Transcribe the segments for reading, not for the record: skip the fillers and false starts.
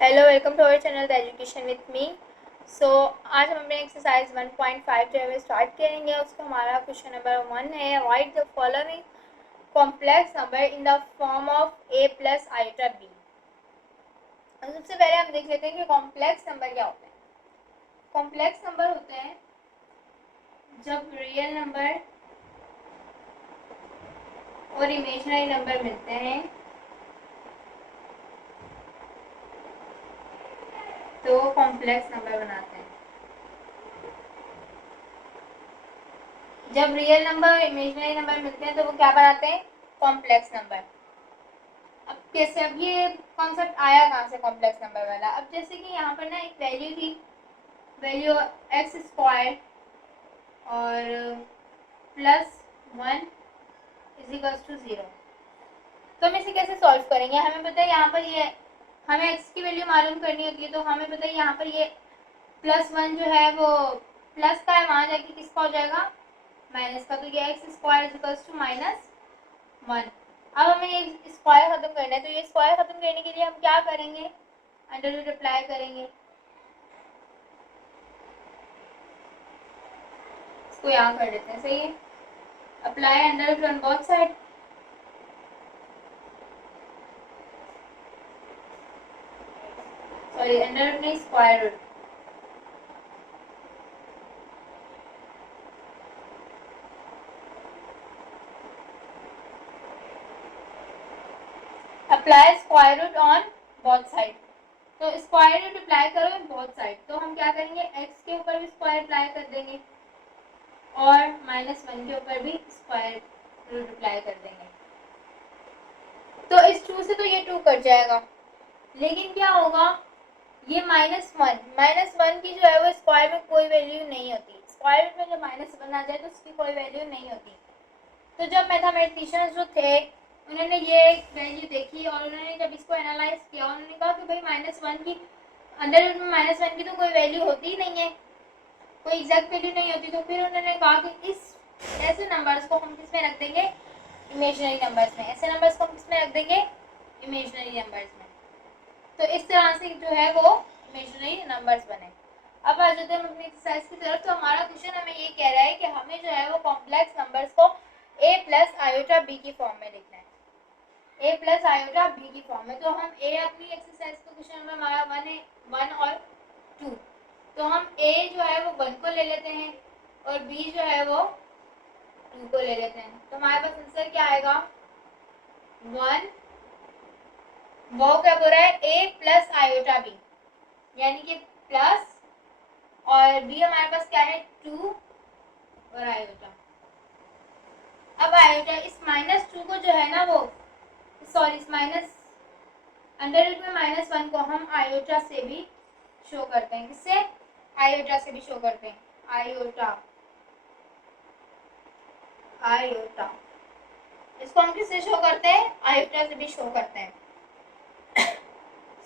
Hello, welcome to our channel the education with me. आज हम अपने एक्सरसाइज 1.5 जो है स्टार्ट करेंगे। उसका हमारा क्वेश्चन नंबर 1 है, right the following complex number in the form of a plus iota b। सबसे पहले हम देख लेते हैं कि कॉम्प्लेक्स नंबर क्या होते हैं। कॉम्प्लेक्स नंबर होते हैं जब रियल नंबर और इमेजिनरी नंबर मिलते हैं तो कॉम्प्लेक्स नंबर बनाते हैं। जब रियल नंबर और इमेजिनरी नंबर मिलते हैं तो वो क्या बनाते हैं? Complex number. अब कैसे, अब ये कॉन्सेप्ट आया कहाँ से कॉम्प्लेक्स नंबर वाला? अब जैसे कि यहाँ पर ना एक वैल्यू थी, वैल्यू एक्स स्क्वायर और प्लस 1 इज इक्वल्स टू 0। तो हम इसे कैसे सॉल्व करेंगे? हमें पता है यहाँ पर ये हमें एक्स की वैल्यू मालूम करनी होती है, तो हमें पता है यहाँ पर ये प्लस 1 जो है वो प्लस का है, वहाँ जाके किसका हो जाएगा? माइनस का। तो ये x square is equals to -1। अब हमें ये स्क्वायर खत्म करना है, तो ये स्क्वायर खत्म करने के लिए हम क्या करेंगे? अंडर रूट अप्लाई करेंगे। इसको यहाँ कर देते हैं, सही है। Apply under root on both side. Sorry, under root नहीं, square root. Apply square root on both side. तो स्क्वायर रूट अप्लाई करो इन बोथ साइड। तो हम क्या करेंगे? एक्स के ऊपर भी स्क्वायर अप्लाई कर देंगे और -1 के ऊपर भी स्क्वायर रूट अप्लाई कर देंगे। तो इस 2 से तो ये 2 कट जाएगा, लेकिन क्या होगा? ये -1 की जो है वो स्क्वायर में कोई वैल्यू नहीं होती। स्क्वायर रूट में जब -1 आ जाए तो उसकी कोई वैल्यू नहीं होती। तो जब मैथमेटिशियंस जो थे उन्होंने ये वैल्यू देखी और उन्होंने जब इसको एनालाइज किया, उन्होंने कहा कि भाई -1 की अंडर रूट में -1 की तो कोई वैल्यू होती ही नहीं है, कोई एग्जैक्ट वैल्यू नहीं होती। तो फिर उन्होंने कहा कि इस ऐसे नंबर्स को हम किस में रख देंगे? इमेजिनरी नंबर्स में। ऐसे नंबर्स को हम किस में रख देंगे? इमेजिनरी नंबर्स में। तो इस तरह से जो है वो इमेजिनरी नंबर्स बने। अब आ जाते हैं हम अपनी एक्सरसाइज की तरफ। तो हमारा क्वेश्चन हमें ये कह रहा है कि हमें जो है वो कॉम्प्लेक्स नंबर्स को a प्लस आयोटा b की फॉर्म में लिखना है। a प्लस आयोटा b की फॉर्म में। तो हम a अपनी एक्सरसाइज का क्वेश्चन नंबर हमारा 1 है, 1 और 2। तो हम a जो है वो 1 को ले लेते हैं और b जो है वो 2 को ले लेते हैं। तो हमारे पास आंसर क्या आएगा? 1, वो क्या बोल रहा है? a प्लस आयोटा b, यानी कि प्लस और b हमारे पास क्या है? 2 और आयोटा। अब आयोटा इस -2 को जो है ना वो सॉरी इस माइनस अंडर रूट में -1 को हम आयोटा से भी शो करते हैं। किससे? आयोटा से भी शो करते हैं। आयोटा, आयोटा इसको हम किससे शो करते हैं? आयोटा से भी शो करते हैं।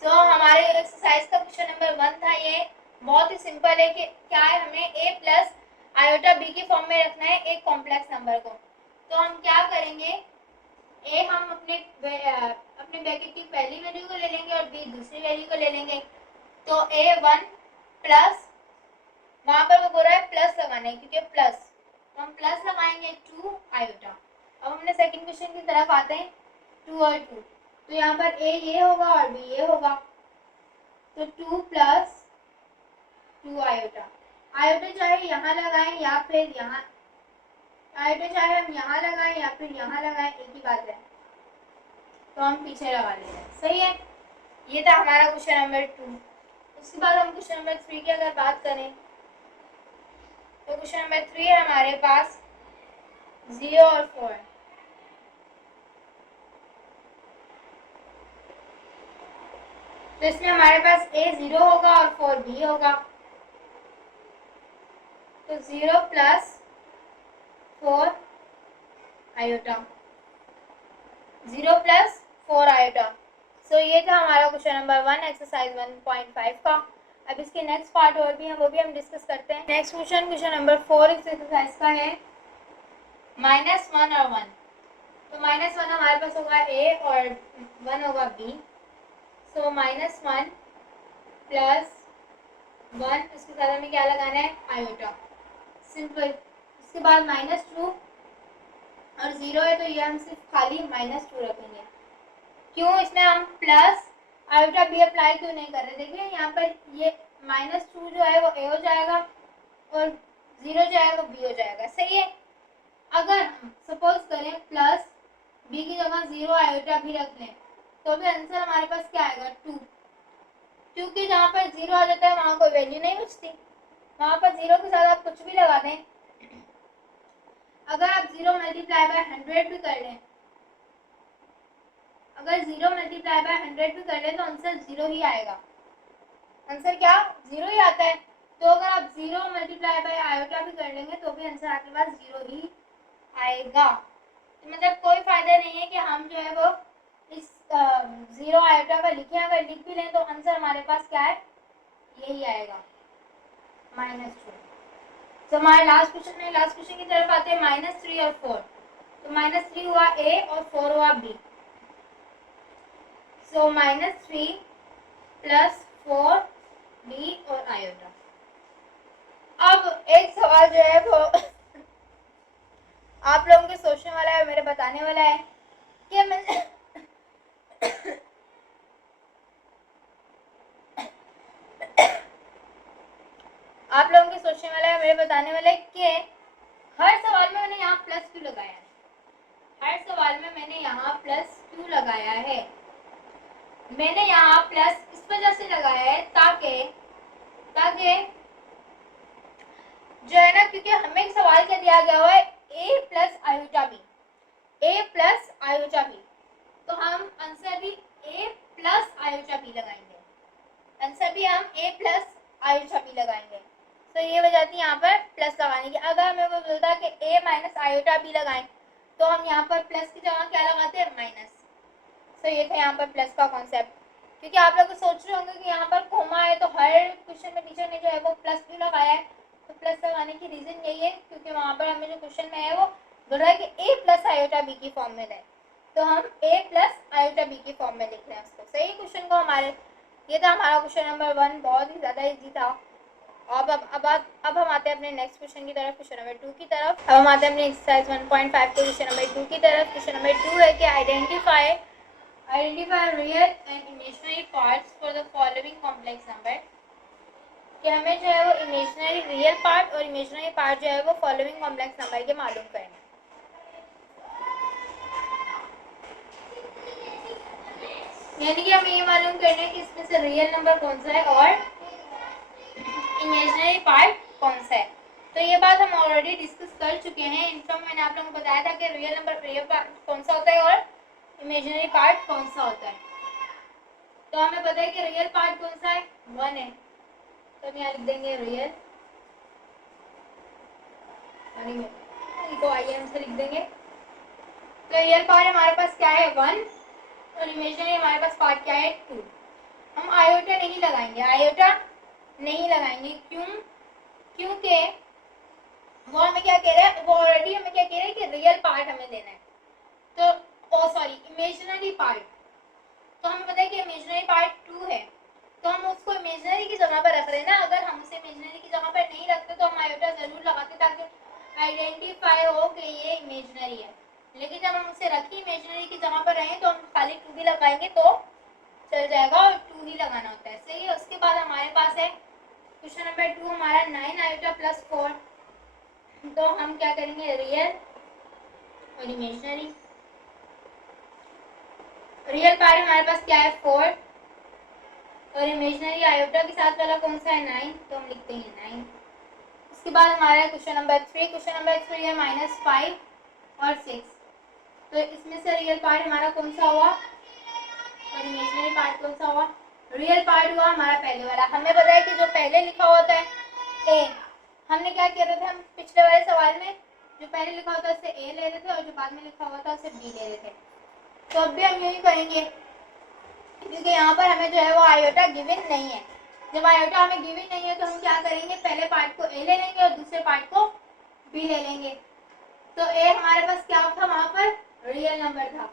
हमारे एक्सरसाइज का क्वेश्चन नंबर 1 था। ये बहुत ही सिंपल है कि क्या है, हमें a प्लस आयोटा b की फॉर्म में रखना है एक कॉम्प्लेक्स नंबर को। तो हम क्या करेंगे? a हम अपने ब्रैकेट की पहली वैल्यू को ले लेंगे और b दूसरी वैल्यू को ले लेंगे। तो a1 प्लस, वहां पर वो बोल रहा है प्लस लगाना है क्योंकि प्लस, तो हम प्लस लगाएंगे 2 आयोटा। अब हमने सेकंड क्वेश्चन की तरफ आते हैं। 2 और 2, तो यहाँ पर a ये होगा और b ये होगा। तो 2 प्लस 2 आयोटा। आयोटा चाहे यहाँ लगाएं या फिर यहाँ, आयोटा चाहे हम यहाँ लगाएं या फिर यहाँ लगाएं, एक ही बात है। तो हम पीछे लगा लेते हैं, सही है। ये था हमारा क्वेश्चन नंबर 2। उसके बाद हम क्वेश्चन नंबर 3 की अगर बात करें तो क्वेश्चन नंबर 3 है हमारे पास 0 और 4। तो इसमें हमारे पास a 0 होगा और 4 b होगा। तो 0 प्लस 4 आयोटा, 0 प्लस 4 आयोटा। सो ये था हमारा क्वेश्चन नंबर 1 एक्सरसाइज 1.5 का। अब इसके नेक्स्ट पार्ट और भी हैं, वो भी हम डिस्कस करते हैं। नेक्स्ट क्वेश्चन नंबर 4 इस एक्सरसाइज का है -1 और 1। तो -1 हमारे पास होगा a और 1 होगा b। सो -1 +1, उसके साथ हमें क्या लगाना है, आयोटा, सिंपल। उसके बाद -2 और 0 है तो ये हम सिर्फ खाली -2 रखेंगे। क्यों इसमें हम प्लस आयोटा बी अप्लाई क्यों नहीं कर रहे, देखिए यहाँ पर ये -2 जो है वो ए हो जाएगा और 0 जो है वो बी हो जाएगा, सही है। अगर हम सपोज करें प्लस बी की जगह 0 आयोटा भी रख लें तो भी आंसर हमारे पास क्या आएगा, 2, क्योंकि जहाँ पर 0 आ जाता है वहाँ कोई वैल्यू नहीं बचती, वहाँ पर 0 के साथ आप कुछ भी लगा दें। अगर आप 0 मल्टीप्लाई बाय 100 भी कर लें, अगर 0 मल्टीप्लाई बाय 100 भी कर लें तो आंसर 0 ही आएगा, आंसर क्या 0 ही आता है। तो अगर आप 0 मल्टीप्लाई बाय आयोटा भी कर लेंगे तो भी आंसर आपके पास 0 ही आएगा। तो मतलब कोई फायदा नहीं है कि हम जो है वो इस 0 आयोटा का लिखें, अगर लिख भी लें तो आंसर हमारे पास क्या है, यही आएगा, -2। तो हमारे लास्ट क्वेश्चन में, लास्ट क्वेश्चन की तरफ आते हैं, -3 और 4। तो -3 हुआ ए और 4 हुआ बी, सो -3 + 4 बी और आयोटा। अब एक सवाल जो है वो आप लोगों के सोचने वाला है, मेरे बताने वाला है कि मैं आप लोगों के सोचने वाला है, मेरे बताने वाला है कि हर सवाल में मैंने यहाँ प्लस क्यों लगाया है, हर सवाल में मैंने यहाँ प्लस क्यों लगाया है। मैंने यहाँ प्लस इस वजह से लगाया है ताकि जो है ना, क्योंकि हमें एक सवाल क्या दिया गया हुआ है, a + iota b, a + iota b, तो हम आंसर भी a + आयोटा b लगाएंगे, आंसर भी हम a + आयोटा b लगाएंगे। तो ये वजह थी यहाँ पर प्लस लगाने की। अगर हमें वो बोलता कि a - आयोटा b लगाएं तो हम यहाँ पर प्लस की जगह क्या लगाते हैं, माइनस। तो ये था यहाँ पर प्लस का कॉन्सेप्ट, क्योंकि आप लोग सोच रहे होंगे कि यहाँ पर कोमा है तो हर क्वेश्चन में टीचर ने जो है वो प्लस भी लगाया है। तो प्लस लगाने की रीजन यही है क्योंकि वहाँ पर हमें जो क्वेश्चन में है वो बोल रहा है कि a + आयोटा b की फॉर्म में है, तो हम a + आयोटा b की फॉर्म में लिख रहे हैं उसको। सही क्वेश्चन को हमारे, ये था हमारा क्वेश्चन नंबर 1, बहुत ही ज़्यादा ईजी था। अब हम आते हैं अपने नेक्स्ट क्वेश्चन की तरफ, क्वेश्चन नंबर 2 की तरफ। अब हम आते हैं अपने एक्सरसाइज 1.5 के क्वेश्चन नंबर 2 की तरफ। क्वेश्चन नंबर 2 है कि identify real and imaginary parts for the following complex number. कि हमें जो है वो इमेजिनरी रियल पार्ट और इमेजिनरी पार्ट जो है वो फॉलोइंग कॉम्प्लेक्स नंबर के मालूम करना। यानी कि हमें ये मालूम करना है कि इसमें से रियल नंबर कौन सा है और इमेजिनरी पार्ट कौन सा है। तो ये बात हम ऑलरेडी डिस्कस कर चुके हैं। इनफैक्ट मैंने आप लोगों को बताया था कि रियल पार्ट कौन सा होता है और इमेजिनरी पार्ट कौन सा होता है। तो हमें पता है कि रियल पार्ट कौन सा है, 1 है, तो हम यहाँ लिख देंगे रियल, आइए हम से लिख देंगे। तो रियल पार्ट हमारे पास क्या है, 1, और इमेजिनरी हमारे पास पार्ट क्या है, 2। हम आयोटा नहीं लगाएंगे, आयोटा नहीं लगाएंगे, क्योंकि वो हमें क्या कह रहा है, वो ऑलरेडी हमें क्या कह रहा है कि रियल पार्ट हमें देना है, तो इमेजिनरी पार्ट। तो हमें पता है कि इमेजिनरी पार्ट 2 है, तो हम उसको इमेजिनरी की जगह पर रख रहे हैं ना। अगर हम उसे इमेजिनरी की जगह पर नहीं रखते तो हम आयोटा जरूर लगाते ताकि आइडेंटिफाई हो कि ये इमेजिनरी है। लेकिन जब हम उसे रखी इमेजिनरी की जगह पर रहे तो हम खाली 2 भी लगाएंगे तो चल जाएगा, और 2 ही लगाना होता है, सही है। उसके बाद हमारे पास है क्वेश्चन नंबर 2 हमारा 9 आयोटा + 4। तो हम क्या करेंगे, रियल और इमेजिनरी। रियल पार्ट हमारे पास क्या है, 4, और इमेजिनरी आयोटा के साथ वाला कौन सा है, 9, तो हम लिखते हैं 9। उसके बाद हमारा क्वेश्चन नंबर 3, क्वेश्चन नंबर 3 है -5 और 6। तो इसमें से रियल पार्ट हमारा कौन सा हुआ और इमेजिनरी पार्ट कौन सा हुआ, रियल पार्ट हुआ हमारा पहले वाला। हमें पता है कि जो पहले लिखा होता है ए, हमने क्या किया था, हम पिछले वाले सवाल में जो पहले लिखा होता है उससे ए ले रहे थे और जो बाद में लिखा हुआ था उससे बी ले रहे थे। तो अब भी हम यही करेंगे क्योंकि यहाँ पर हमें जो है वो आयोटा गिवन नहीं है। जब आयोटा हमें गिवन नहीं है तो हम क्या करेंगे, पहले पार्ट को ए ले लेंगे और दूसरे पार्ट को बी ले लेंगे। तो ए हमारे पास क्या था, वहां पर रियल नंबर था।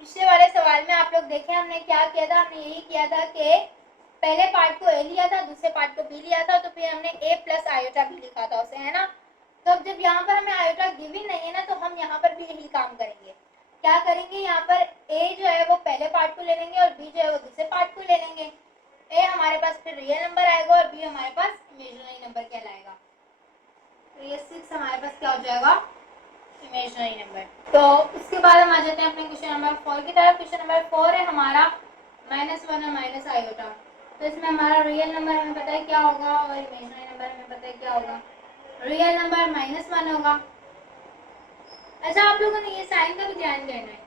पिछले वाले सवाल में आप लोग देखें हमने क्या किया था, हमने यही किया था कि पहले पार्ट को ए लिया था, दूसरे पार्ट को बी लिया था, तो फिर हमने ए प्लस आयोटा भी लिखा था उसे, है ना। तो अब जब यहाँ पर हमें आयोटा गिवन नहीं है ना, तो हम यहाँ पर भी यही काम करेंगे। क्या करेंगे, यहाँ पर ए जो है वो पहले पार्ट को ले लेंगे और बी जो है वो दूसरे पार्ट को ले लेंगे। ए हमारे पास फिर रियल नंबर आएगा और बी हमारे पास इमेजिनरी नंबर कहलाएगा। तो ये 6 हमारे पास क्या हो जाएगा, इमेजिनरी नंबर। तो उसके बाद हम आ जाते हैं अपने क्वेश्चन नंबर 4 की तरफ। क्वेश्चन नंबर 4 है हमारा -1 और माइनस आयोटा। तो इसमें हमारा रियल नंबर हमें पता है क्या होगा और इमेजिनरी नंबर हमें पता है क्या होगा। रियल नंबर -1 होगा। अच्छा, आप लोगों ने ये साइन का भी ध्यान देना है,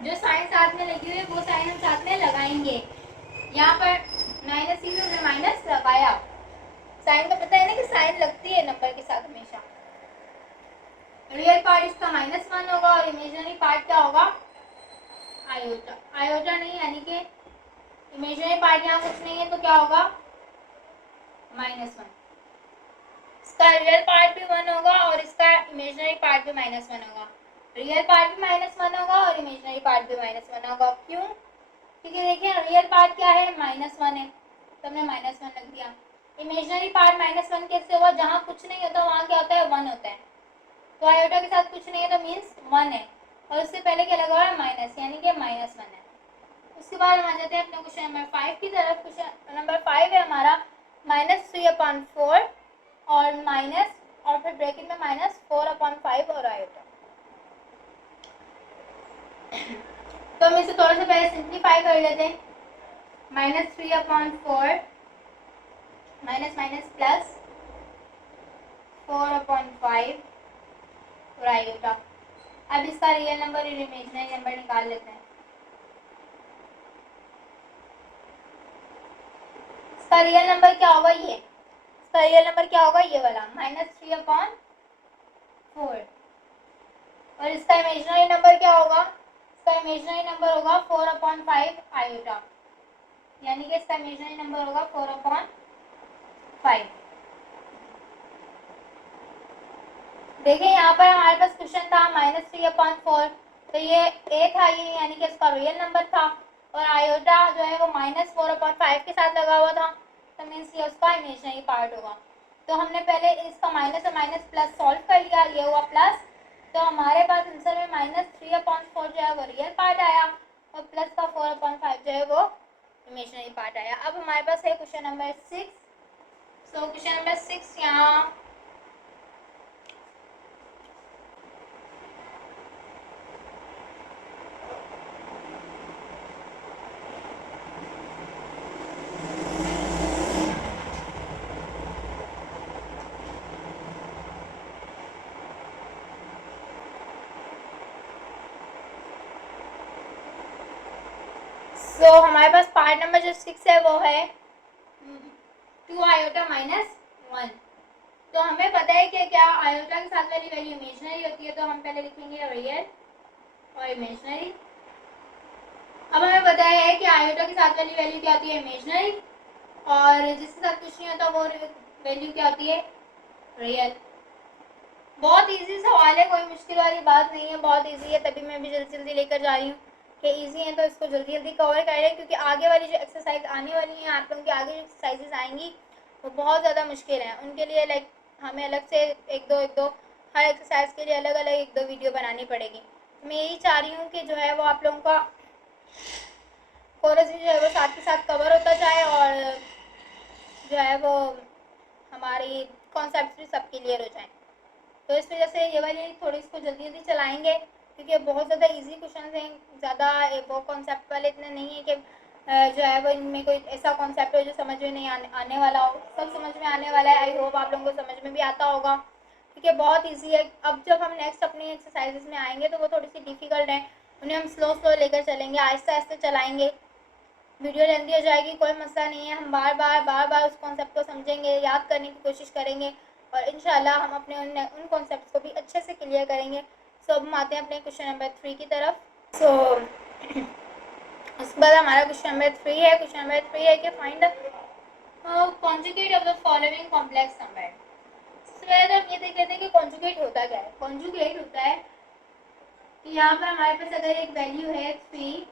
जो साइन साथ में लगी हुई है वो साइन हम साथ में लगाएंगे। यहाँ पर माइनस ही हमने माइनस लगाया, साइन का पता है ना कि साइन लगती है नंबर के साथ हमेशा। रियल पार्ट इसका -1 होगा और इमेजिनरी पार्ट क्या होगा, आयोटा। आयोटा नहीं, यानी कि इमेजिनरी पार्ट यहाँ कुछ नहीं है तो क्या होगा, -1। इसका रियल पार्ट भी 1 होगा और इसका इमेजिनरी पार्ट भी -1 होगा। रियल पार्ट भी -1 होगा और इमेजिनरी पार्ट भी -1 होगा। क्यों, क्योंकि देखिए रियल पार्ट क्या है, -1 है, तो हमने -1 लग दिया। इमेजिनरी पार्ट -1 कैसे हुआ, जहाँ कुछ नहीं होता वहाँ क्या होता है, 1 होता है। तो आयोटा के साथ कुछ नहीं है तो मीन्स 1 है, और उससे पहले क्या लगा हुआ है, माइनस, यानी कि -1 है। उसके बाद हम आ जाते हैं अपने क्वेश्चन नंबर 5 की तरफ। क्वेश्चन नंबर 5 है हमारा -3/4 और माइनस और फिर ब्रैकेट में -4/5 और आयोटा। तो हम इसे थोड़ा सा पहले सिंप्लीफाई कर लेते हैं। -3/4 माइनस माइनस प्लस 4/5 और आयोटा। अब इसका रियल नंबर और इमेजिनरी नंबर निकाल लेते हैं। इसका रियल नंबर क्या होगा, ये इसका रियल नंबर क्या होगा, ये वाला -3/4, और इसका इमेजिनरी नंबर क्या होगा, इसका इमेजिनरी नंबर होगा 4/5 आयोटा, यानी कि इसका इमेजिनरी नंबर होगा 4/5। देखिए यहाँ पर हमारे पास क्वेश्चन था -3/4, तो ये ए था, ये यानी कि इसका रियल नंबर था, और आयोटा जो है वो -4/5 के साथ लगा हुआ था, तो मीन्स ये उसका इमेजिनरी पार्ट होगा। तो हमने पहले इसका माइनस और माइनस प्लस सॉल्व कर लिया, ये हुआ प्लस, तो हमारे पास आंसर में -3/4 जो है वो रियल पार्ट आया और प्लस का 4/5 जो है वो इमेजिनरी पार्ट आया। अब हमारे पास है question number 6। So question number 6 यहाँ हमारे पास पार्ट नंबर जो 6 है वो है 2 आयोटा -1। तो हमें पता है कि क्या आयोटा के साथ वाली वैल्यू इमेजिनरी होती है, तो हम पहले लिखेंगे रियल और इमेजिनरी। अब हमें पता है कि आयोटा के साथ वाली वैल्यू क्या होती है, इमेजिनरी, और जिसके साथ कुछ नहीं होता वो वैल्यू क्या होती है, रियल। बहुत इजी सवाल है, कोई मुश्किल वाली बात नहीं है, बहुत इजी है, तभी मैं भी जल्दी जल्दी लेकर जा रही हूँ कि इजी है तो इसको जल्दी जल्दी कवर कर लें, क्योंकि आगे वाली जो एक्सरसाइज आने वाली है, आप लोगों की आगे जो एक्सरसाइजेज आएंगी वो बहुत ज़्यादा मुश्किल है। उनके लिए लाइक हमें अलग से एक दो हर एक्सरसाइज के लिए अलग अलग 1-2 वीडियो बनानी पड़ेगी। मैं यही चाह रही हूँ कि जो है वो आप लोगों का कोर्स जो है वो साथ के साथ कवर होता जाए और जो है वो हमारी कॉन्सेप्ट भी सब क्लियर हो जाए। तो इस वजह से ये वाली थोड़ी इसको जल्दी जल्दी चलाएंगे, क्योंकि बहुत ज़्यादा इजी क्वेश्चन हैं, ज़्यादा वो कॉन्सेप्ट वाले इतने नहीं है कि जो है वो इनमें कोई ऐसा कॉन्सेप्ट हो जो समझ में नहीं आने वाला हो। सब समझ में आने वाला है, आई होप आप लोगों को समझ में भी आता होगा, क्योंकि बहुत ईजी है। अब जब हम नेक्स्ट अपनी एक्सरसाइजेज में आएंगे तो वो थोड़ी सी डिफ़िकल्ट है, उन्हें हम स्लो स्लो लेकर चलेंगे, आहिस्ता आहिस्ता चलाएँगे। वीडियो लेंदी हो जाएगी, कोई मसला नहीं है, हम बार बार उस कॉन्सेप्ट को समझेंगे, याद करने की कोशिश करेंगे और इंशाल्लाह हम अपने उन कॉन्सेप्ट्स को भी अच्छे से क्लियर करेंगे। सो अब हम आते हैं अपने क्वेश्चन नंबर 3 की तरफ। सो उसके बाद हमारा क्वेश्चन नंबर 3 है। क्वेश्चन नंबर 3 है कि find the conjugate of the following complex number. सबसे पहले तो हम ये देख लेते हैं कि कॉन्जुगेट होता क्या है। कॉन्जुगेट होता है कि यहाँ पर हमारे पास अगर एक वैल्यू है 3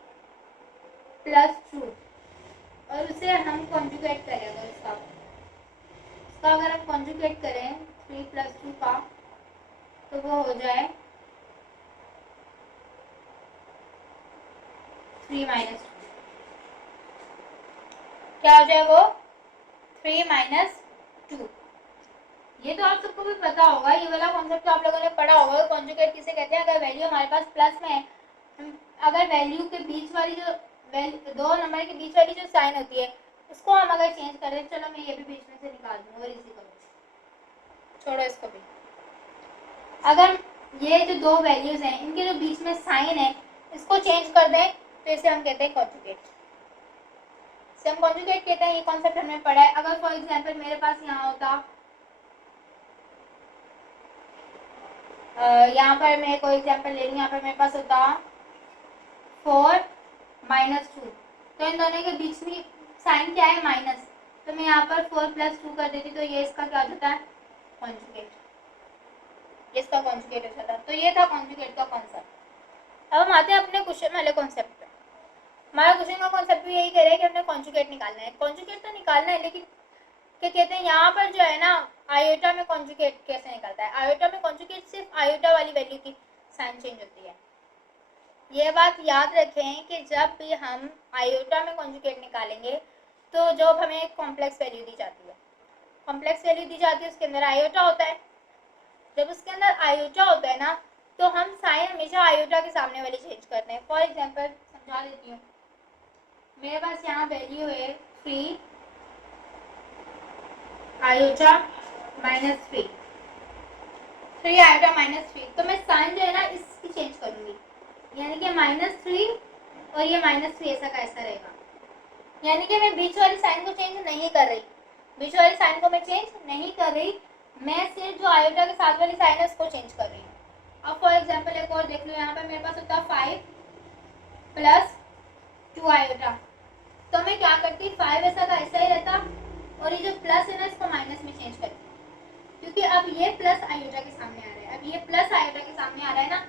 + 2 और उससे इससे हम कॉन्जुगेट करें अगर इसका अगर हम कॉन्जुगेट करें 3 + 2 का, तो वो हो जाए 3 - 2। क्या हो जाए वो 3 - 2। ये तो आप सबको भी पता होगा, ये वाला कॉन्सेप्ट तो आप लोगों ने पढ़ा होगा। कॉन्जुगेट किसे कहते हैं? अगर वैल्यू हमारे पास प्लस में है, अगर वैल्यू के बीच वाली जो दो नंबर के बीच वाली जो साइन होती है उसको हम अगर चेंज करें, चलो मैं ये भी बीच में से निकाल दूंगा और इसी को छोड़ो, इसको भी। अगर ये जो दो वैल्यूज हैं इनके जो बीच में साइन है इसको चेंज कर दें तो इसे हम कहते हैं कॉन्जुगेट। इसे हम कॉन्जुगेट कहते हैं। ये कॉन्सेप्ट हमने पढ़ा है। अगर फॉर एग्जांपल मेरे पास यहाँ होता, यहाँ पर मैं कोई एग्जांपल ले लूँ, यहाँ पर मेरे पास होता 4 - 2, तो इन दोनों के बीच में साइन क्या है? माइनस। तो मैं यहाँ पर 4 + 2 कर देती, तो ये इसका क्या हो जाता है? कॉन्जुगेट। इसका कॉन्जुगेट हो जाता है। तो ये था कॉन्जुगेट का कॉन्सेप्ट। अब हम आते हैं अपने क्वेश्चन वाले कॉन्सेप्ट पे। हमारा क्वेश्चन का कॉन्सेप्ट भी यही कह रहा है कि हमने कॉन्जुगेट निकालना है। कॉन्जुगेट तो निकालना है, लेकिन क्या कहते हैं यहाँ पर जो है ना, आयोटा में कॉन्जुगेट कैसे निकलता है? आयोटा में कॉन्जुगेट सिर्फ आयोटा वाली वैल्यू की साइन चेंज होती है। ये बात याद रखें कि जब भी हम आयोटा में कॉन्जुगेट निकालेंगे तो जब हमें एक कॉम्प्लेक्स वैल्यू दी जाती है, कॉम्प्लेक्स वैल्यू दी जाती है, उसके अंदर आयोटा होता है। जब उसके अंदर आयोटा होता है ना, तो हम साइन हमेशा आयोटा के सामने वाली चेंज करते हैं। फॉर एग्जांपल समझा देती हूँ। मेरे पास यहाँ वैल्यू है 3 आयोटा -3, 3 आयोटा -3, तो मैं साइन जो है ना इसकी चेंज करूँगी, यानी कि -3 और ये -3 ऐसा का ऐसा रहेगा। यानी कि मैं बीच वाली साइन को चेंज नहीं कर रही, बीच वाली साइन को मैं चेंज नहीं कर रही, मैं सिर्फ जो आयोटा के साथ वाली साइन है उसको चेंज कर रही हूँ। अब फॉर एग्जांपल एक और देख लो, यहाँ पर मेरे पास होता 5 + 2 आयोटा, तो मैं क्या करती, 5 ऐसा का ऐसा ही रहता और ये जो प्लस है ना इसको माइनस में चेंज करती, क्योंकि अब ये प्लस आयोटा के सामने आ रहा है। अब ये प्लस आयोटा के सामने आ रहा है ना,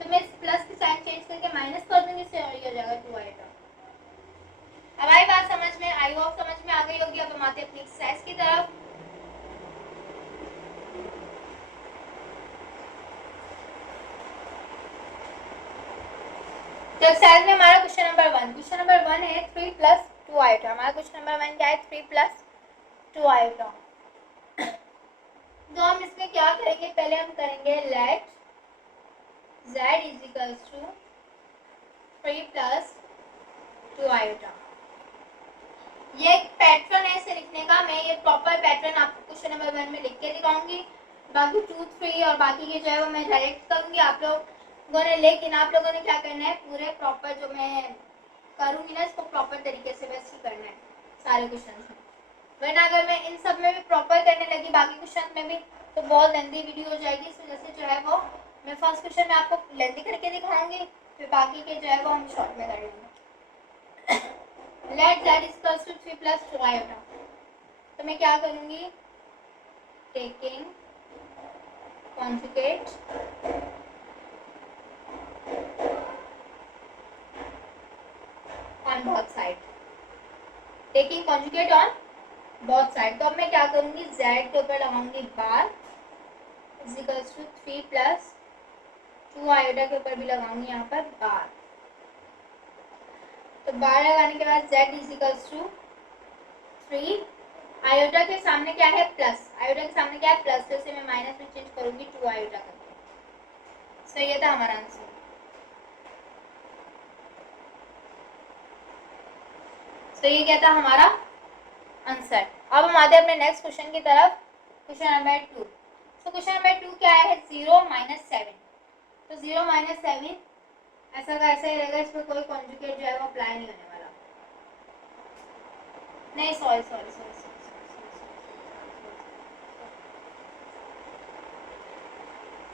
तो मैं इस प्लस की साइन चेंज करके माइनस कर दूंगी, इससे और ये हो जाएगा 2 आयोटा। अब आई बात समझ में? आई होप समझ में आ गई होगी। अब हम आते हैं अपनी एक्सरसाइज की तरफ। तो एक्सरसाइज में हमारा क्वेश्चन नंबर 1 है 3 + 2 आयोटा। हमारा क्वेश्चन नंबर 1 क्या है? 3 + 2 आयोटा। तो हम इसमें क्या करेंगे, पहले हम करेंगे लेट z = 3 + 2 आयोटा। ये एक पैटर्न है इसे लिखने का। मैं ये प्रॉपर पैटर्न आपको क्वेश्चन नंबर 1 में लिख के दिखाऊंगी। बाकी 2, 3 और बाकी के जो है वो मैं डायरेक्ट करूंगी आप लोगों ने, लेकिन आप लोगों ने क्या करना है, पूरे प्रॉपर जो मैं करूंगी ना इसको प्रॉपर तरीके से वैसे ही करना है सारे क्वेश्चन में। वरना अगर मैं इन सब में भी प्रॉपर करने लगी बाकी क्वेश्चन में भी तो बहुत लेंथी वीडियो हो जाएगी। इस वजह से जो है वो मैं फर्स्ट क्वेश्चन में आपको लेंथी करके दिखाऊंगी, फिर बाकी के जो है वो हम शॉर्ट में कर लेंगे। Let z = 3 + 2 iota. तो मैं क्या करूंगी, taking conjugate on both side, taking conjugate on both side. तो अब मैं क्या करूंगी, z के ऊपर लगाऊंगी बार = 3 + 2 आयोटा के ऊपर भी लगाऊंगी यहाँ पर बार। तो बार लगाने के बाद z = 3, आयोटा के सामने क्या है प्लस, आयोटा के सामने क्या है प्लस, तो इसे मैं माइनस में चेंज करूंगी 2 आयोटा करके। सो ये था हमारा आंसर। तो ये क्या था हमारा आंसर। अब हम आते हैं अपने नेक्स्ट क्वेश्चन की तरफ, क्वेश्चन नंबर 2। तो क्वेश्चन नंबर 2 क्या है, 0 - 7। तो 0 - 7 ऐसा का ऐसा ही रहेगा, इसमें कोई कॉन्जुगेट जो है वो अप्लाई नहीं होने वाला। नहीं सॉरी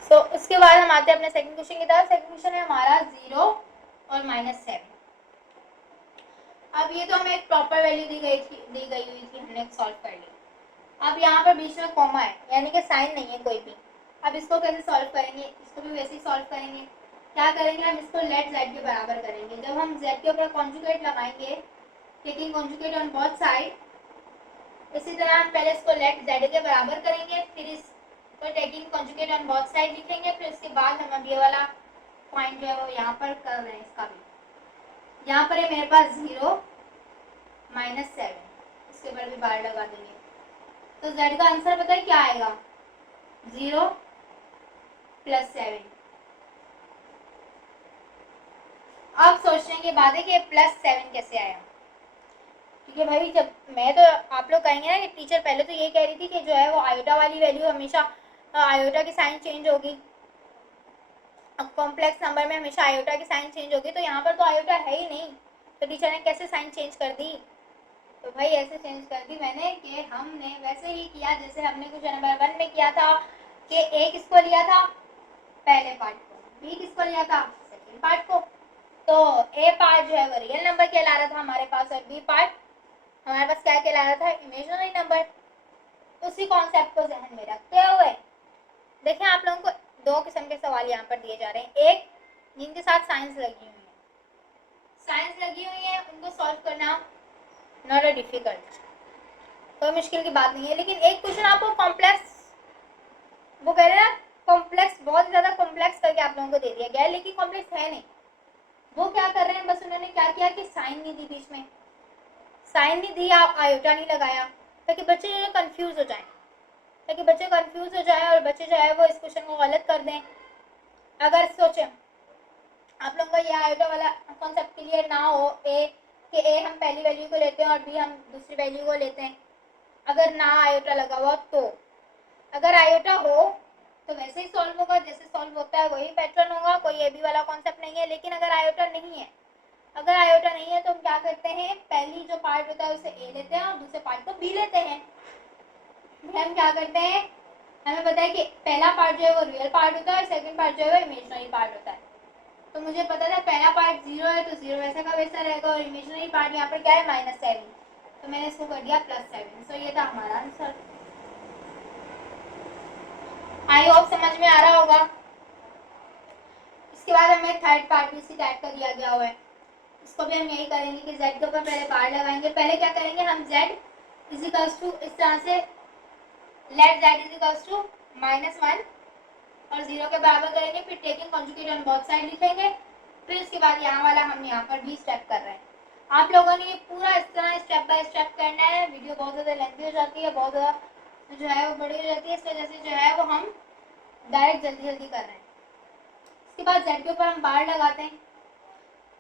सो उसके बाद हम आते हैं अपने सेकंड क्वेश्चन की तरफ। सेकंड क्वेश्चन है हमारा 0 और -7। अब ये तो हमें एक प्रॉपर वैल्यू दी गई हुई थी, हमने सॉल्व कर ली। अब यहाँ पर बीच में कॉमा है, यानी कि साइन नहीं है कोई भी। अब इसको कैसे सॉल्व करेंगे, इसको भी वैसे ही सॉल्व करेंगे। क्या करेंगे, हम इसको लेट z के बराबर करेंगे। जब हम z के ऊपर कॉन्जुगेट लगाएंगे taking conjugate on both side. इसी तरह हम पहले इसको लेट z के बराबर करेंगे, फिर इसको taking conjugate on both side लिखेंगे, फिर उसके बाद हम अब ये वाला पॉइंट जो है वो यहाँ पर कर रहे हैं। इसका भी यहाँ पर है मेरे पास 0 -7, इसके ऊपर भी बार लगा देंगे। तो z का आंसर पता है क्या आएगा, 0 + 7। अब सोचने की बात है कि +7 कैसे आया, क्योंकि भाई जब मैं तो आप लोग कहेंगे ना कि टीचर पहले तो ये कह रही थी कि जो है वो आयोटा वाली वैल्यू हमेशा आयोटा की साइन चेंज होगी, अब कॉम्प्लेक्स नंबर में हमेशा आयोटा की साइन चेंज होगी, तो यहाँ पर तो आयोटा है ही नहीं, तो टीचर ने कैसे साइन चेंज कर दी। तो भाई ऐसे चेंज कर दी मैंने कि हमने वैसे ही किया जैसे हमने क्वेश्चन नंबर 1 में किया था कि a किसको लिया था, पहले पार्ट को, b किसको लिया था, सेकंड पार्ट को। तो a पार्ट जो है वो रियल नंबर कहला रहा था हमारे पास, और b पार्ट हमारे पास क्या कहला रहा था, इमेजिनरी नंबर। उसी कॉन्सेप्ट को ध्यान में रखते हुए देखें, आप लोगों को दो किस्म के सवाल यहाँ पर दिए जा रहे हैं, एक जिनके साथ साइंस लगी हुई है, साइंस लगी हुई है उनको सॉल्व करना नॉट अ डिफिकल्ट, कोई मुश्किल की बात नहीं है। लेकिन एक क्वेश्चन आपको कॉम्प्लेक्स, वो कह रहे हैं कॉम्प्लेक्स, बहुत ज़्यादा कॉम्प्लेक्स करके आप लोगों को दे दिया गया है, लेकिन कॉम्प्लेक्स है नहीं। वो क्या कर रहे हैं, बस उन्होंने क्या किया कि साइन नहीं दी बीच में, साइन नहीं दी, आप आयोटा नहीं लगाया, ताकि बच्चे जो है कंफ्यूज हो जाएं, ताकि बच्चे कंफ्यूज हो जाएं और बच्चे जो है वो इस क्वेश्चन को गलत कर दें। अगर सोचें आप लोगों का ये आयोटा वाला कॉन्सेप्ट क्लियर ना हो, कि ए हम पहली वैल्यू को लेते हैं और बी हम दूसरी वैल्यू को लेते हैं, अगर ना आयोटा लगा हुआ तो, अगर आयोटा हो तो वैसे ही सॉल्व होगा, जैसे सॉल्व होता है वही पैटर्न होगा, कोई ए बी वाला कॉन्सेप्ट नहीं है। लेकिन अगर आयोटा नहीं है, अगर आयोटा नहीं है तो हम क्या करते हैं, पहली जो पार्ट होता है उसे ए लेते हैं और दूसरे पार्ट को बी लेते हैं। हम क्या करते हैं, हमें पता है कि पहला पार्ट जो है वो रियल पार्ट होता है और सेकंड पार्ट जो है वो इमेजिनरी पार्ट होता है। तो मुझे पता था पहला पार्ट 0 है तो 0 वैसा का वैसा रहेगा, और इमेजिनरी पार्ट यहाँ पर क्या है, -7, तो मैंने इसको कर दिया +7। सो ये था हमारा आंसर। आई होप समझ में आ रहा होगा। इसके बाद हमें थर्ड पार्ट भी इसी टाइप का दिया गया हुआ है, इसको भी हम यही करेंगे कि z के ऊपर पहले बार लगाएंगे। पहले क्या करेंगे, हम z = इस तरह से लेट z = -1 और 0 के बराबर करेंगे, फिर taking conjugate on both side लिखेंगे, फिर इसके बाद यहाँ वाला हम यहाँ पर भी स्टेप कर रहे हैं। आप लोगों ने ये पूरा इस तरह स्टेप बाय स्टेप करना है। वीडियो बहुत ज़्यादा लेंथी हो जाती है, बहुत ज़्यादा जो है वो बड़ी हो जाती है, इस वजह से जो है वो हम डायरेक्ट जल्दी जल्दी कर रहे हैं। इसके बाद z के ऊपर हम बार लगाते हैं,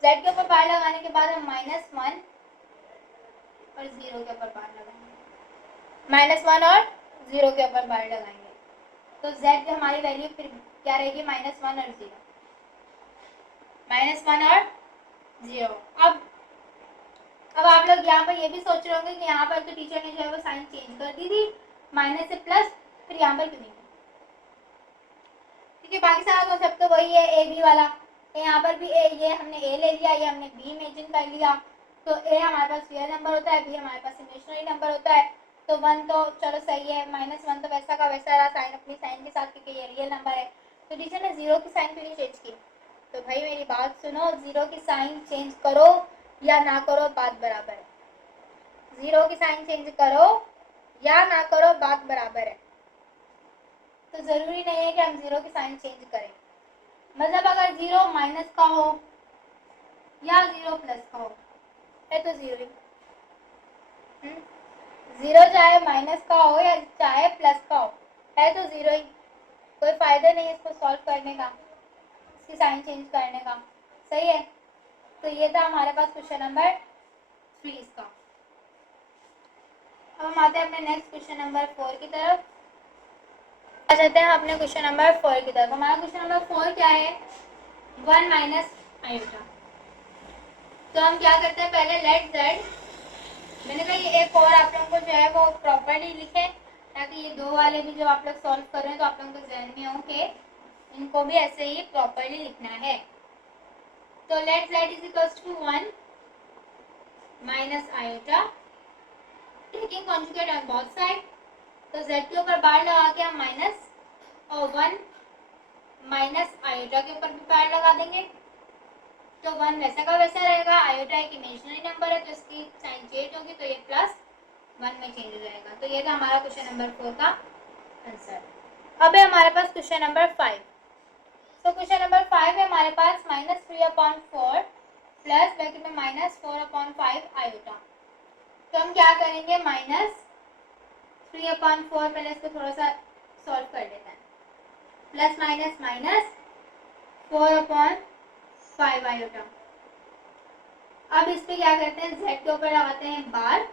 z के ऊपर बार लगाने के बाद हम -1 और 0 के ऊपर बार लगाएंगे, -1 और 0 के ऊपर बार लगाएंगे, तो z हमारी वैल्यू फिर क्या रहेगी, -1 और 0, -1 और 0। अब आप लोग यहाँ पर ये भी सोच रहे होंगे कि यहाँ पर तो टीचर ने जो है वो साइन चेंज कर दी थी, माइनस से प्लस, फिर यहाँ पर क्यों नहीं, क्योंकि बाकी सारा कॉन्सेप्ट तो वही है, ए बी वाला। तो यहाँ पर भी ये हमने ए ले लिया, ये हमने बी इमेजिन कर लिया, तो ए हमारे पास रियल नंबर होता है, बी हमारे पास इमेजिनरी नंबर होता है। तो 1 तो चलो सही है, -1 तो वैसा का वैसा रहा साइन अपनी साइन के साथ, क्योंकि ये रियल नंबर है। तो टीचर ने 0 की साइन क्यों नहीं चेंज की, तो भाई मेरी बात सुनो, 0 की साइन चेंज करो या ना करो बात बराबर है, 0 की साइन चेंज करो या ना करो बात बराबर है। तो ज़रूरी नहीं है कि हम 0 की साइन चेंज करें, मतलब अगर 0 माइनस का हो या 0 प्लस का हो है तो 0 ही, 0 चाहे माइनस का हो या चाहे प्लस का हो है तो 0 ही, कोई फ़ायदा नहीं है इसको सॉल्व करने का, इसकी साइन चेंज करने का, सही है। तो ये था हमारे पास क्वेश्चन नंबर 3 इसका। अब हम आते हैं अपने नेक्स्ट क्वेश्चन नंबर 4 की तरफ। आ जाते हैं अपने क्वेश्चन नंबर 4 की तरफ। हमारा क्वेश्चन नंबर 4 क्या है, 1 माइनस आयोटा। तो हम क्या करते हैं, पहले लेट z, मैंने कहा ये एक और आप लोगों को जो है वो प्रॉपर्ली लिखें, ताकि ये दो वाले भी जो आप लोग सॉल्व कर रहे हैं तो आप लोगों को ध्यान में हो कि इनको भी ऐसे ही प्रॉपर्ली लिखना है। तो let z = 1 minus iota, taking conjugate on both side, तो z के ऊपर बार लगा के हम माइनस और 1 माइनस आयोटा के ऊपर भी बार लगा देंगे। तो 1 वैसा का वैसा रहेगा, आयोटा एक इमेजिनरी नंबर है तो इसकी साइन चेंज होगी, तो ये +1 में चेंज हो जाएगा। तो ये था हमारा क्वेश्चन नंबर 4 का आंसर। अब है हमारे पास क्वेश्चन नंबर 5। तो क्वेश्चन नंबर 5 है हमारे पास -3/4 प्लस ब्रैकेट में -4/5 आयोटा। तो हम क्या करेंगे, -3/4, पहले इसको थोड़ा सा सॉल्व कर लेते हैं, प्लस माइनस माइनस 4/5 आयोटा। अब इस पे क्या करते हैं, z के ऊपर लगाते हैं बार,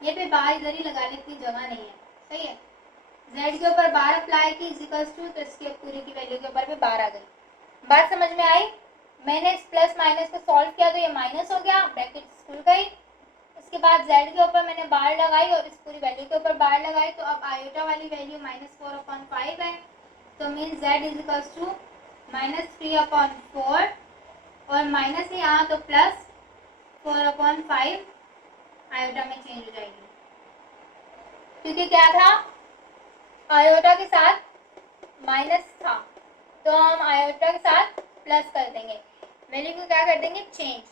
ये पे बार इधर ही लगाने की जगह नहीं है, सही है। z के ऊपर बार अप्लाई की इक्वल्स टू, तो इसके पूरी की वैल्यू के ऊपर भी बार आ गई। बात समझ में आई। मैंने इस प्लस माइनस को सॉल्व किया तो ये माइनस हो गया, ब्रैकेट खुल गई। उसके बाद z के ऊपर मैंने बार लगाई और इस पूरी वैल्यू के ऊपर बार लगाई, तो अब आयोटा वाली वैल्यू -4/5 है, तो mean z is equals to -3/4 और माइनस है यहाँ तो +4/5 आयोटा में चेंज हो जाएगी, क्योंकि क्या था, आयोटा के साथ माइनस था, तो हम आयोटा के साथ प्लस कर देंगे, वैल्यू को क्या कर देंगे, चेंज,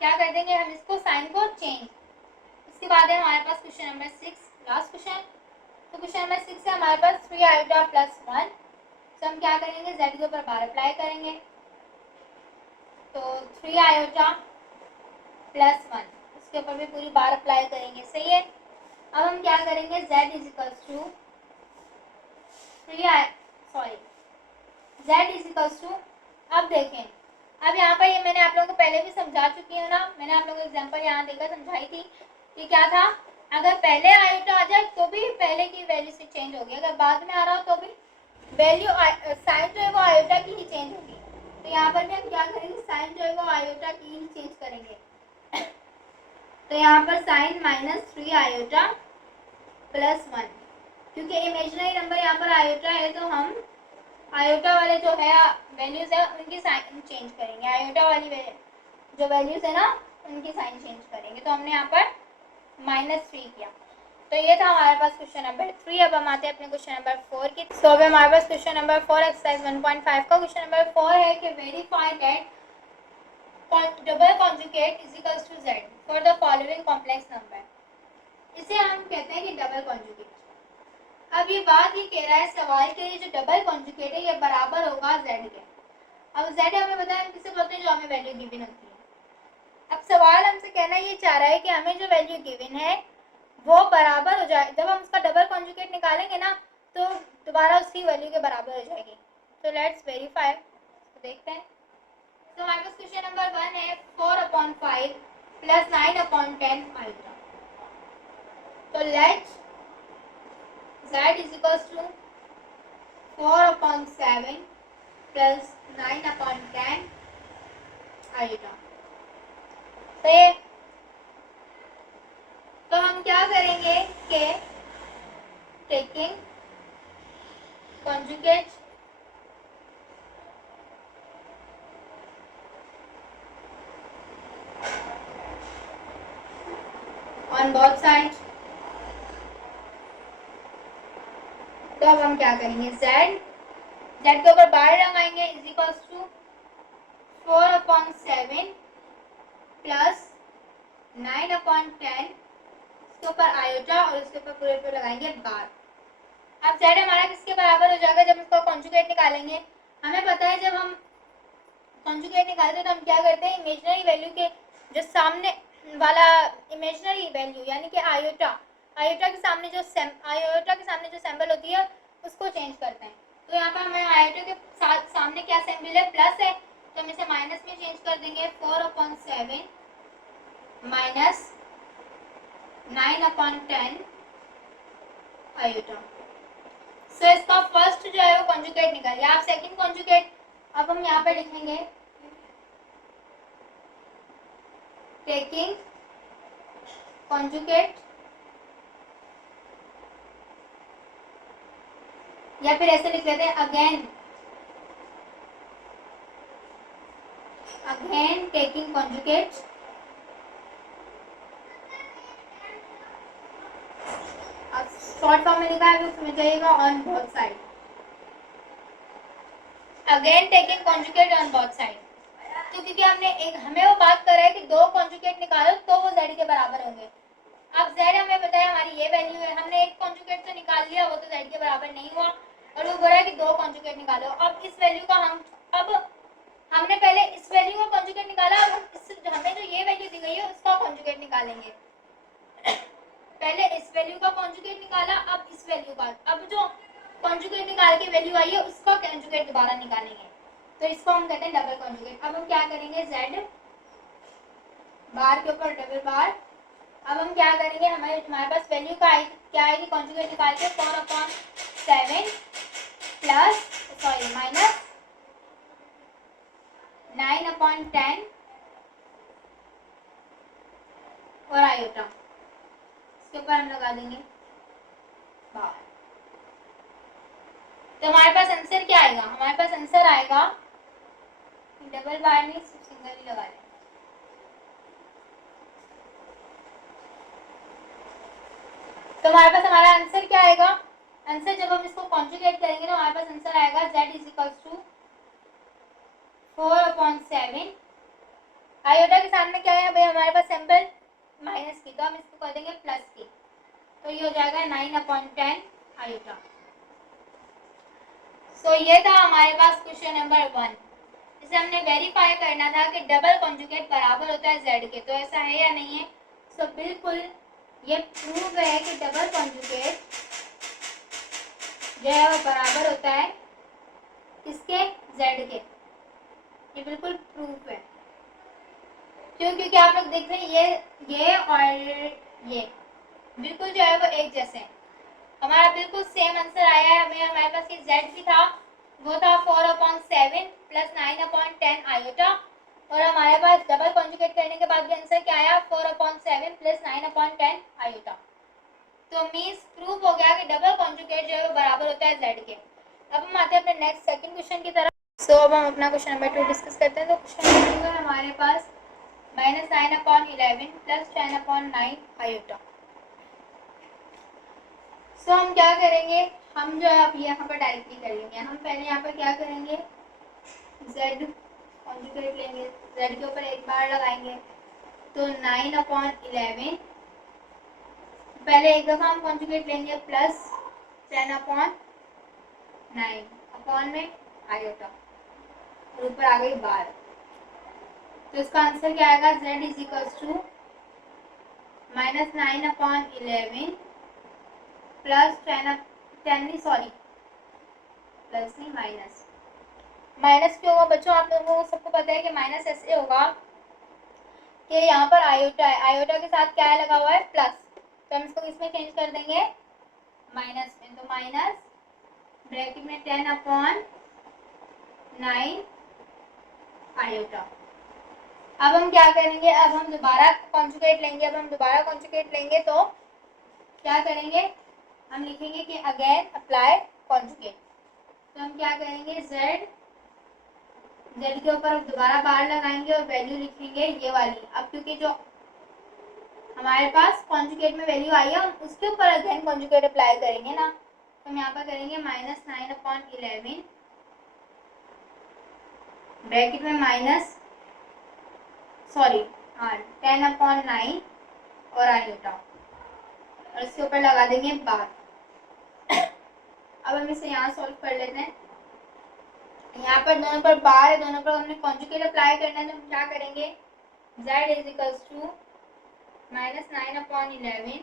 क्या कर देंगे हम, इसको साइन को चेंज। इसके बाद है हमारे पास क्वेश्चन नंबर 6, लास्ट क्वेश्चन। तो क्वेश्चन नंबर 6 है हमारे पास 3 आयोटा +1, तो हम क्या करेंगे, z के ऊपर बार अप्लाई करेंगे, तो 3 आयोटा +1, इसके ऊपर भी पूरी बार अप्लाई करेंगे, सही है। अब हम क्या करेंगे, z इज इक्वल्स टू अब देखें, अब यहाँ पर ये मैंने आप लोगों को पहले भी समझा चुकी हूँ ना, मैंने आप लोगों को एग्जांपल यहाँ देकर समझाई थी कि क्या था, अगर पहले आयोटा आ जाए तो भी पहले की वैल्यू से चेंज होगी, अगर बाद में आ रहा हो तो भी वैल्यू साइन जो है वो आयोटा की ही चेंज होगी। तो यहाँ पर भी हम क्या करेंगे, साइन जो है वो आयोटा की ही चेंज करेंगे। तो यहाँ पर साइन -3 आयोटा +1, क्योंकि इमेजिनरी नंबर यहाँ पर आयोटा है, तो हम आयोटा वाले जो है वैल्यूज है उनकी साइन चेंज करेंगे, आयोटा वाली जो वैल्यूज है ना उनकी साइन चेंज करेंगे। तो हमने यहाँ पर -3 किया। तो ये था हमारे पास क्वेश्चन नंबर 3। अब हम आते हैं अपने क्वेश्चन नंबर 4 की। तो अब हमारे पास क्वेश्चन नंबर 4 एक्सरसाइज 1.5 का क्वेश्चन नंबर 4 है कि verify that double conjugate is equals to z for the following complex number. इसे हम कहते हैं कि डबल कॉन्जुगेट। अब ये बात ये कह रहा है सवाल के, जो डबल कॉन्जुगेट है ये बराबर होगा z के। अब z हमें पता है हम किसे बोलते हैं, जो हमें वैल्यू गिवन होती है। अब सवाल हमसे कहना ये चाह रहा है कि हमें जो वैल्यू गिवन है वो बराबर हो जाए, जब हम उसका डबल कॉन्जुगेट निकालेंगे ना तो दोबारा उसकी वैल्यू के बराबर हो जाएगी। तो लेट्स वेरीफाई, तो देखते हैं। तो हमारे पास क्वेश्चन नंबर 1 है 4/5 + 9/10 आयोटा। तो let's z is equals to 4/7 + 9/10 iota. तो हम क्या करेंगे कि taking conjugate on both side, तो अब हम क्या करेंगे, z के ऊपर बार लगाएंगे इज इक्वल्स टू 4/7 + 9/10, इसके ऊपर आयोटा और इसके ऊपर पूरे पे लगाएंगे बार। अब z हमारा किसके बराबर हो जाएगा, जब इसका कॉन्जुगेट निकालेंगे। हमें पता है जब हम कॉन्जुगेट निकालते हैं तो हम क्या करते हैं, इमेजिनरी वैल्यू के जो सामने वाला इमेजिनरी वैल्यू यानी कि आयोटा के सामने जो सिंबल होती है उसको चेंज करते हैं। तो यहाँ पर हमें आयोटा के सामने क्या सिंबल है, प्लस है, तो हम इसे माइनस में चेंज कर देंगे, 4/7 - 9/10 आयोटा। सो इसका फर्स्ट जो है वो कॉन्जुगेट निकल गया। आप सेकंड कॉन्जुगेट अब हम यहाँ पे लिखेंगे टेकिंग कॉन्जुगेट, या फिर ऐसे लिख लेते हैं again taking conjugate short form में लिखा है तो समझ जाइएगा on both side. Again taking conjugate on both side. तो क्योंकि हमें वो बात कर रहा है कि दो कॉन्जुगेट निकालो तो वो z के बराबर होंगे। अब z हमें पता है हमारी ये वैल्यू है, हमने एक कॉन्जुगेट तो निकाल लिया, वो तो z के बराबर नहीं हुआ, और वो बोल रहा है कि दो कॉन्जुगेट निकालो। अब इस वैल्यू का अब हमने पहले इस वैल्यू का कॉन्जुगेट निकाला, अब हमें जो ये वैल्यू दी गई है उसका कॉन्जुगेट निकालेंगे। पहले इस वैल्यू का कॉन्जुगेट निकाला, अब इस वैल्यू का, अब जो कॉन्जुगेट निकाल के वैल्यू आई है उसका कॉन्जुगेट दोबारा निकालेंगे, तो इसको हम कहते हैं डबल कॉन्जुगेट। अब हम क्या करेंगे, z बार के ऊपर डबल बार। अब हम क्या करेंगे, हमारे पास वैल्यू का क्या आएगी कॉन्जुगेट निकाल के, 4/7 प्लस माइनस 9/10 और आयोटा, इसके ऊपर हम लगा देंगे बार। तो हमारे पास आंसर क्या आएगा, हमारे पास आंसर आएगा, डबल बार में सिर्फ सिंगल ही लगा लें। तो हमारे पास हमारा आंसर क्या आएगा, आंसर जब हम इसको कॉन्जुगेट करेंगे तो हमारे पास आंसर आएगा z = 4/7। आयोटा के सामने क्या है भाई, हमारे पास सिंबल माइनस की, तो हम इसको कर देंगे प्लस की, तो ये हो जाएगा 9/10 आयोटा। सो ये था हमारे पास क्वेश्चन नंबर 1। इसे हमने वेरीफाई करना था कि डबल कॉन्जुगेट बराबर होता है z के, तो ऐसा है या नहीं है। सो बिल्कुल ये प्रूव है कि डबल कॉन्जुगेट जो है वो बराबर होता है किसके, z के। ये बिल्कुल प्रूफ है, क्यों, क्योंकि आप लोग देख रहे हैं ये और ये बिल्कुल जो है वो एक जैसे हैं। हमारा बिल्कुल सेम आंसर आया है, हमारे पास ये z भी था, वो था 4/7 प्लस 9/10 आयोटा, और हमारे पास डबल कॉन्जुगेट करने के बाद भी आंसर क्या आया, 4/7 प्लस 9/10 आयोटा। तो मींस प्रूफ हो गया कि डबल कॉन्जुगेट जो है वो बराबर होता है z के। अब हम आते हैं अपने नेक्स्ट सेकंड क्वेश्चन की तरफ। सो अब हम अपना क्वेश्चन नंबर 2 डिस्कस करते हैं। तो क्वेश्चन नंबर 2 है हमारे पास -9/11 प्लस 10/9 आयोटा। सो हम क्या करेंगे, हम जो है अब यहाँ पर डायरेक्टली कर लेंगे। हम पहले यहाँ पर क्या करेंगे, z कॉन्जुगेट लेंगे, z के ऊपर एक बार लगाएंगे, तो 9/11 पहले एक दफ़ा हम कॉन्जुगेट लेंगे, प्लस 10/9 अपॉन में आयोटा, और ऊपर आ गई बार। तो इसका आंसर क्या आएगा, z = -9/11 प्लस 10 नहीं, सॉरी प्लस नहीं माइनस, माइनस क्यों होगा बच्चों, आप लोगों को सबको पता है कि माइनस ऐसे होगा कि यहाँ पर आयोटा है, आयोटा के साथ क्या है लगा हुआ है, प्लस, तो हम इसको इसमें चेंज कर देंगे माइनस में, तो माइनस ब्रैकेट में 10/9 आयोटा। अब हम क्या करेंगे, अब हम दोबारा कॉन्जुगेट लेंगे, तो क्या करेंगे, हम लिखेंगे कि अगेन अप्लाई कॉन्जुगेट। तो हम क्या करेंगे, z के ऊपर अब दोबारा बार लगाएंगे और वैल्यू लिखेंगे ये वाली। अब क्योंकि जो हमारे पास कॉन्जुगेट में वैल्यू आई है उसके ऊपर अगेन कॉन्जुगेट अप्लाई करेंगे ना, तो हम यहाँ पर करेंगे -9/11 ब्रैकेट में माइनस 10/9 और आयोटा, और इसके ऊपर लगा देंगे बार। अब हम इसे यहाँ सॉल्व कर लेते हैं। यहाँ पर दोनों पर बार है, दोनों पर हमने कॉन्जुगेट अप्लाई करना है, तो हम क्या करेंगे, z = -9/11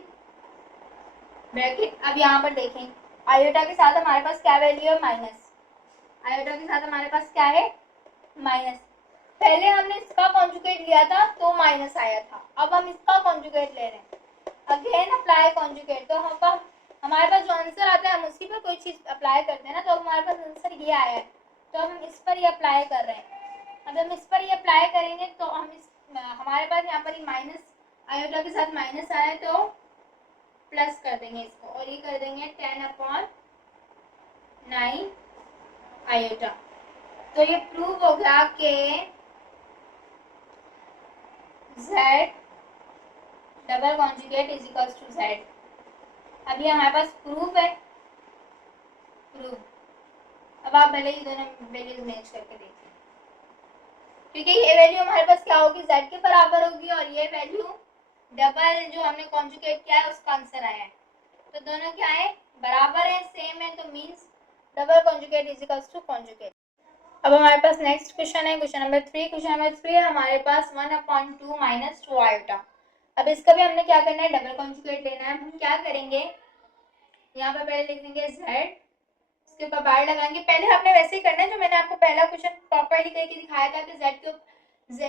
ब्रैकेट। अब यहाँ पर देखें आयोटा के साथ हमारे पास क्या वैल्यू है, माइनस, आयोटा के साथ हमारे पास क्या है, माइनस। पहले हमने इसका कॉन्जुगेट लिया था तो माइनस आया था, अब हम इसका कॉन्जुगेट ले रहे हैं, अगेन अप्लाई कॉन्जुगेट। तो हमारे पास जो आंसर आता है हम उसी पर कोई चीज़ अप्लाई करते हैं ना, तो हमारे पास आंसर ये आया है, तो हम इस पर ही अप्लाई कर रहे हैं। अब हम इस पर ही अप्लाई करेंगे तो हमारे पास यहाँ पर ही माइनस, आयोटा के साथ माइनस आया है तो प्लस कर देंगे इसको, और ये कर देंगे 10/9 आयोटा। तो ये प्रूव हो गया कि z डबल कॉन्जुगेट = z। अब ये हमारे पास प्रूफ है, प्रूफ। अब आप भले ही दोनों वैल्यूज मैच करके देखिए, क्योंकि ये वैल्यू हमारे पास क्या होगी, z के बराबर होगी, और ये वैल्यू डबल जो हमने कॉन्जुगेट किया है उसका आंसर आया है, तो दोनों क्या है, बराबर है, सेम है, तो means double conjugate is equals to conjugate. अब हमारे पास नेक्स्ट क्वेश्चन है, क्वेश्चन नंबर 3। क्वेश्चन नंबर 3 है हमारे पास 1/2 माइनस 2 आयोटा। अब इसका भी हमने क्या करना है, डबल कॉन्जुगेट लेना है। हम क्या करेंगे, यहाँ पर पहले लिख देंगे z, इसके ऊपर बार लगाएंगे। पहले हमने वैसे ही करना है जो मैंने आपको पहला क्वेश्चन प्रॉपर्ली करके दिखाया था कि z के z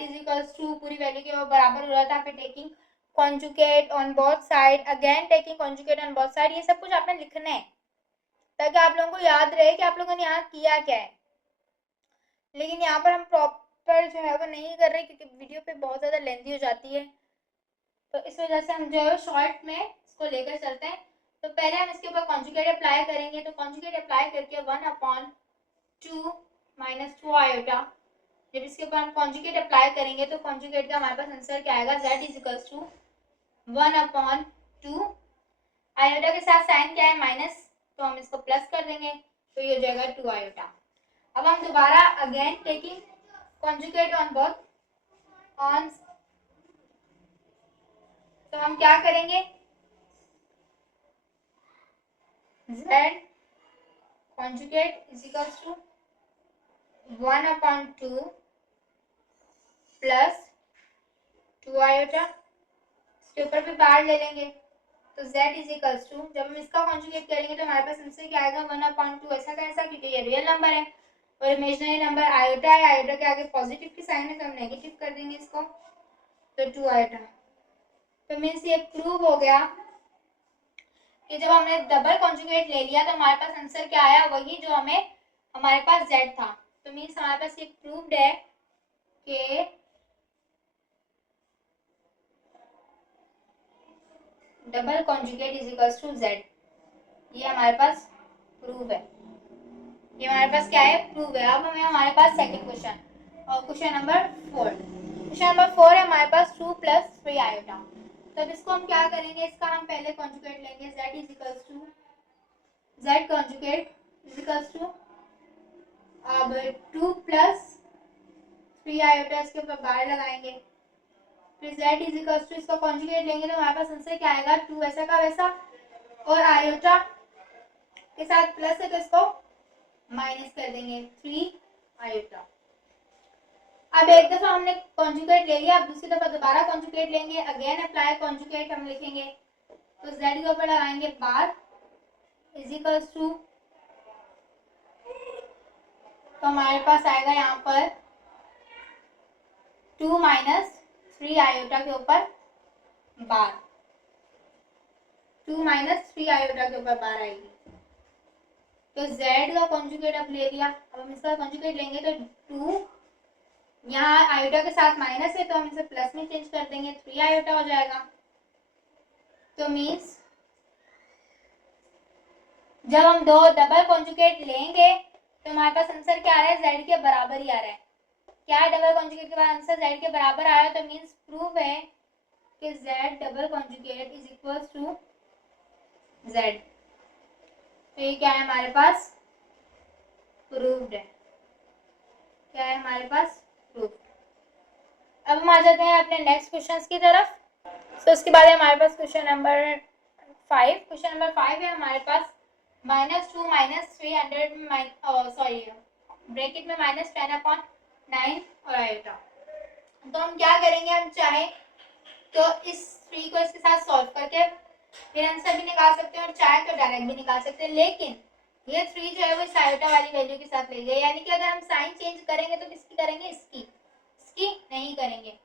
इज इक्वल्स टू पूरी वैल्यू के बराबर हो रहा था, फिर taking conjugate on both side, again taking conjugate on both side, ये सब कुछ आपने लिखना है ताकि आप लोगों को याद रहे कि आप लोगों ने यहाँ किया क्या है। लेकिन यहाँ पर हम प्रॉपर जो है वो नहीं कर रहे क्योंकि वीडियो पे बहुत ज़्यादा लेंथी हो जाती है, तो इस वजह से हम जो है शॉर्ट में इसको लेकर चलते हैं। तो पहले हम इसके ऊपर कॉन्जुगेट अप्लाई करेंगे, तो कॉन्जुगेट अप्लाई करके 1/2 माइनस 2 आयोटा, जब इसके ऊपर हम कॉन्जुगेट अप्लाई करेंगे तो कॉन्जुगेट का हमारे पास आंसर क्या आएगा, z is equals to 1/2, iota के साथ साइन क्या है माइनस, तो हम इसको प्लस कर देंगे, तो ये हो जाएगा 2 आयोटा। अब हम दोबारा again taking conjugate on both on, तो हम क्या करेंगे, z conjugate is equals to 1/2 plus 2 iota, इसके ऊपर भी बार ले लेंगे, तो z इज इक्वल्स टू, जब हम इसका कॉन्जुगेट करेंगे तो हमारे पास आंसर क्या आएगा, 1/2, ऐसा कैसा, क्योंकि ये रियल नंबर है और इमेजिनरी नंबर आयोटा है, आयोटा के आगे पॉजिटिव की साइन है तो हम नेगेटिव कर देंगे इसको, तो 2 आयोटा। तो मीन्स ये प्रूव हो गया कि जब हमने डबल कॉन्जुगेट ले लिया तो हमारे पास आंसर क्या आया, वही जो हमें हमारे पास z था, तो मीन्स हमारे पास ये प्रूव्ड है कि double conjugate is equals to z, ये हमारे पास प्रूव है, ये हमारे पास क्या है, प्रूव है। अब हमें हमारे पास सेकंड क्वेश्चन, और क्वेश्चन नंबर 4, क्वेश्चन नंबर 4 है हमारे पास 2 + 3 आयोटा। तब इसको हम क्या करेंगे, इसका हम पहले कॉन्जुगेट लेंगे, z is equals to, z conjugate is equals to, अब 2 + 3 आयोटा, इसके ऊपर बार लगाएंगे, फिर z इज इक्वल्स टू, इसका कॉन्जुगेट लेंगे तो हमारे पास आंसर क्या आएगा, 2 ऐसा का वैसा, और आयोटा के साथ प्लस है तो इसको माइनस कर देंगे, 3 आयोटा। अब एक दफा हमने कॉन्जुगेट ले लिया, अब दूसरी दफा दोबारा कॉन्जुगेट लेंगे, अगेन अप्लाई कॉन्जुगेट हम लिखेंगे, तो z के ऊपर लगाएंगे बार इज इक्वल्स टू, तो हमारे पास आएगा यहाँ पर 2 - 3 आयोटा के ऊपर बार, 2 - 3 आयोटा के ऊपर बार आएगी, तो z का कॉन्जुगेट अब ले लिया, अब हम इसका कॉन्जुगेट लेंगे तो 2, यहाँ आयोटा के साथ माइनस है तो हम इसे प्लस में चेंज कर देंगे, 3 आयोटा हो जाएगा। तो मीन्स जब हम दो डबल कॉन्जुगेट लेंगे तो हमारे पास आंसर क्या आ रहा है, z के बराबर ही आ रहा है। क्या है, डबल कॉन्जुगेट के बाद आंसर z के बराबर आया, तो मीन्स प्रूव है कि z double conjugate is equals to z। तो ये क्या है हमारे पास, प्रूव्ड है, क्या है हमारे पास, प्रूव्ड। अब हम आ जाते हैं अपने नेक्स्ट क्वेश्चंस की तरफ। तो उसके बाद हमारे पास क्वेश्चन नंबर 5, क्वेश्चन नंबर 5 है हमारे पास -2 - 300 सॉरी ब्रैकेट में -10/9 और आयोटा। तो हम क्या करेंगे, हम चाहे तो इस 3 को इसके साथ सॉल्व करके फिर आंसर भी निकाल सकते हैं और चाहे तो डायरेक्ट भी निकाल सकते हैं, लेकिन ये 3 जो है वो इस आयोटा वाली वैल्यू के साथ ले गए, यानी कि अगर हम साइन चेंज करेंगे तो किसकी करेंगे, इसकी नहीं करेंगे।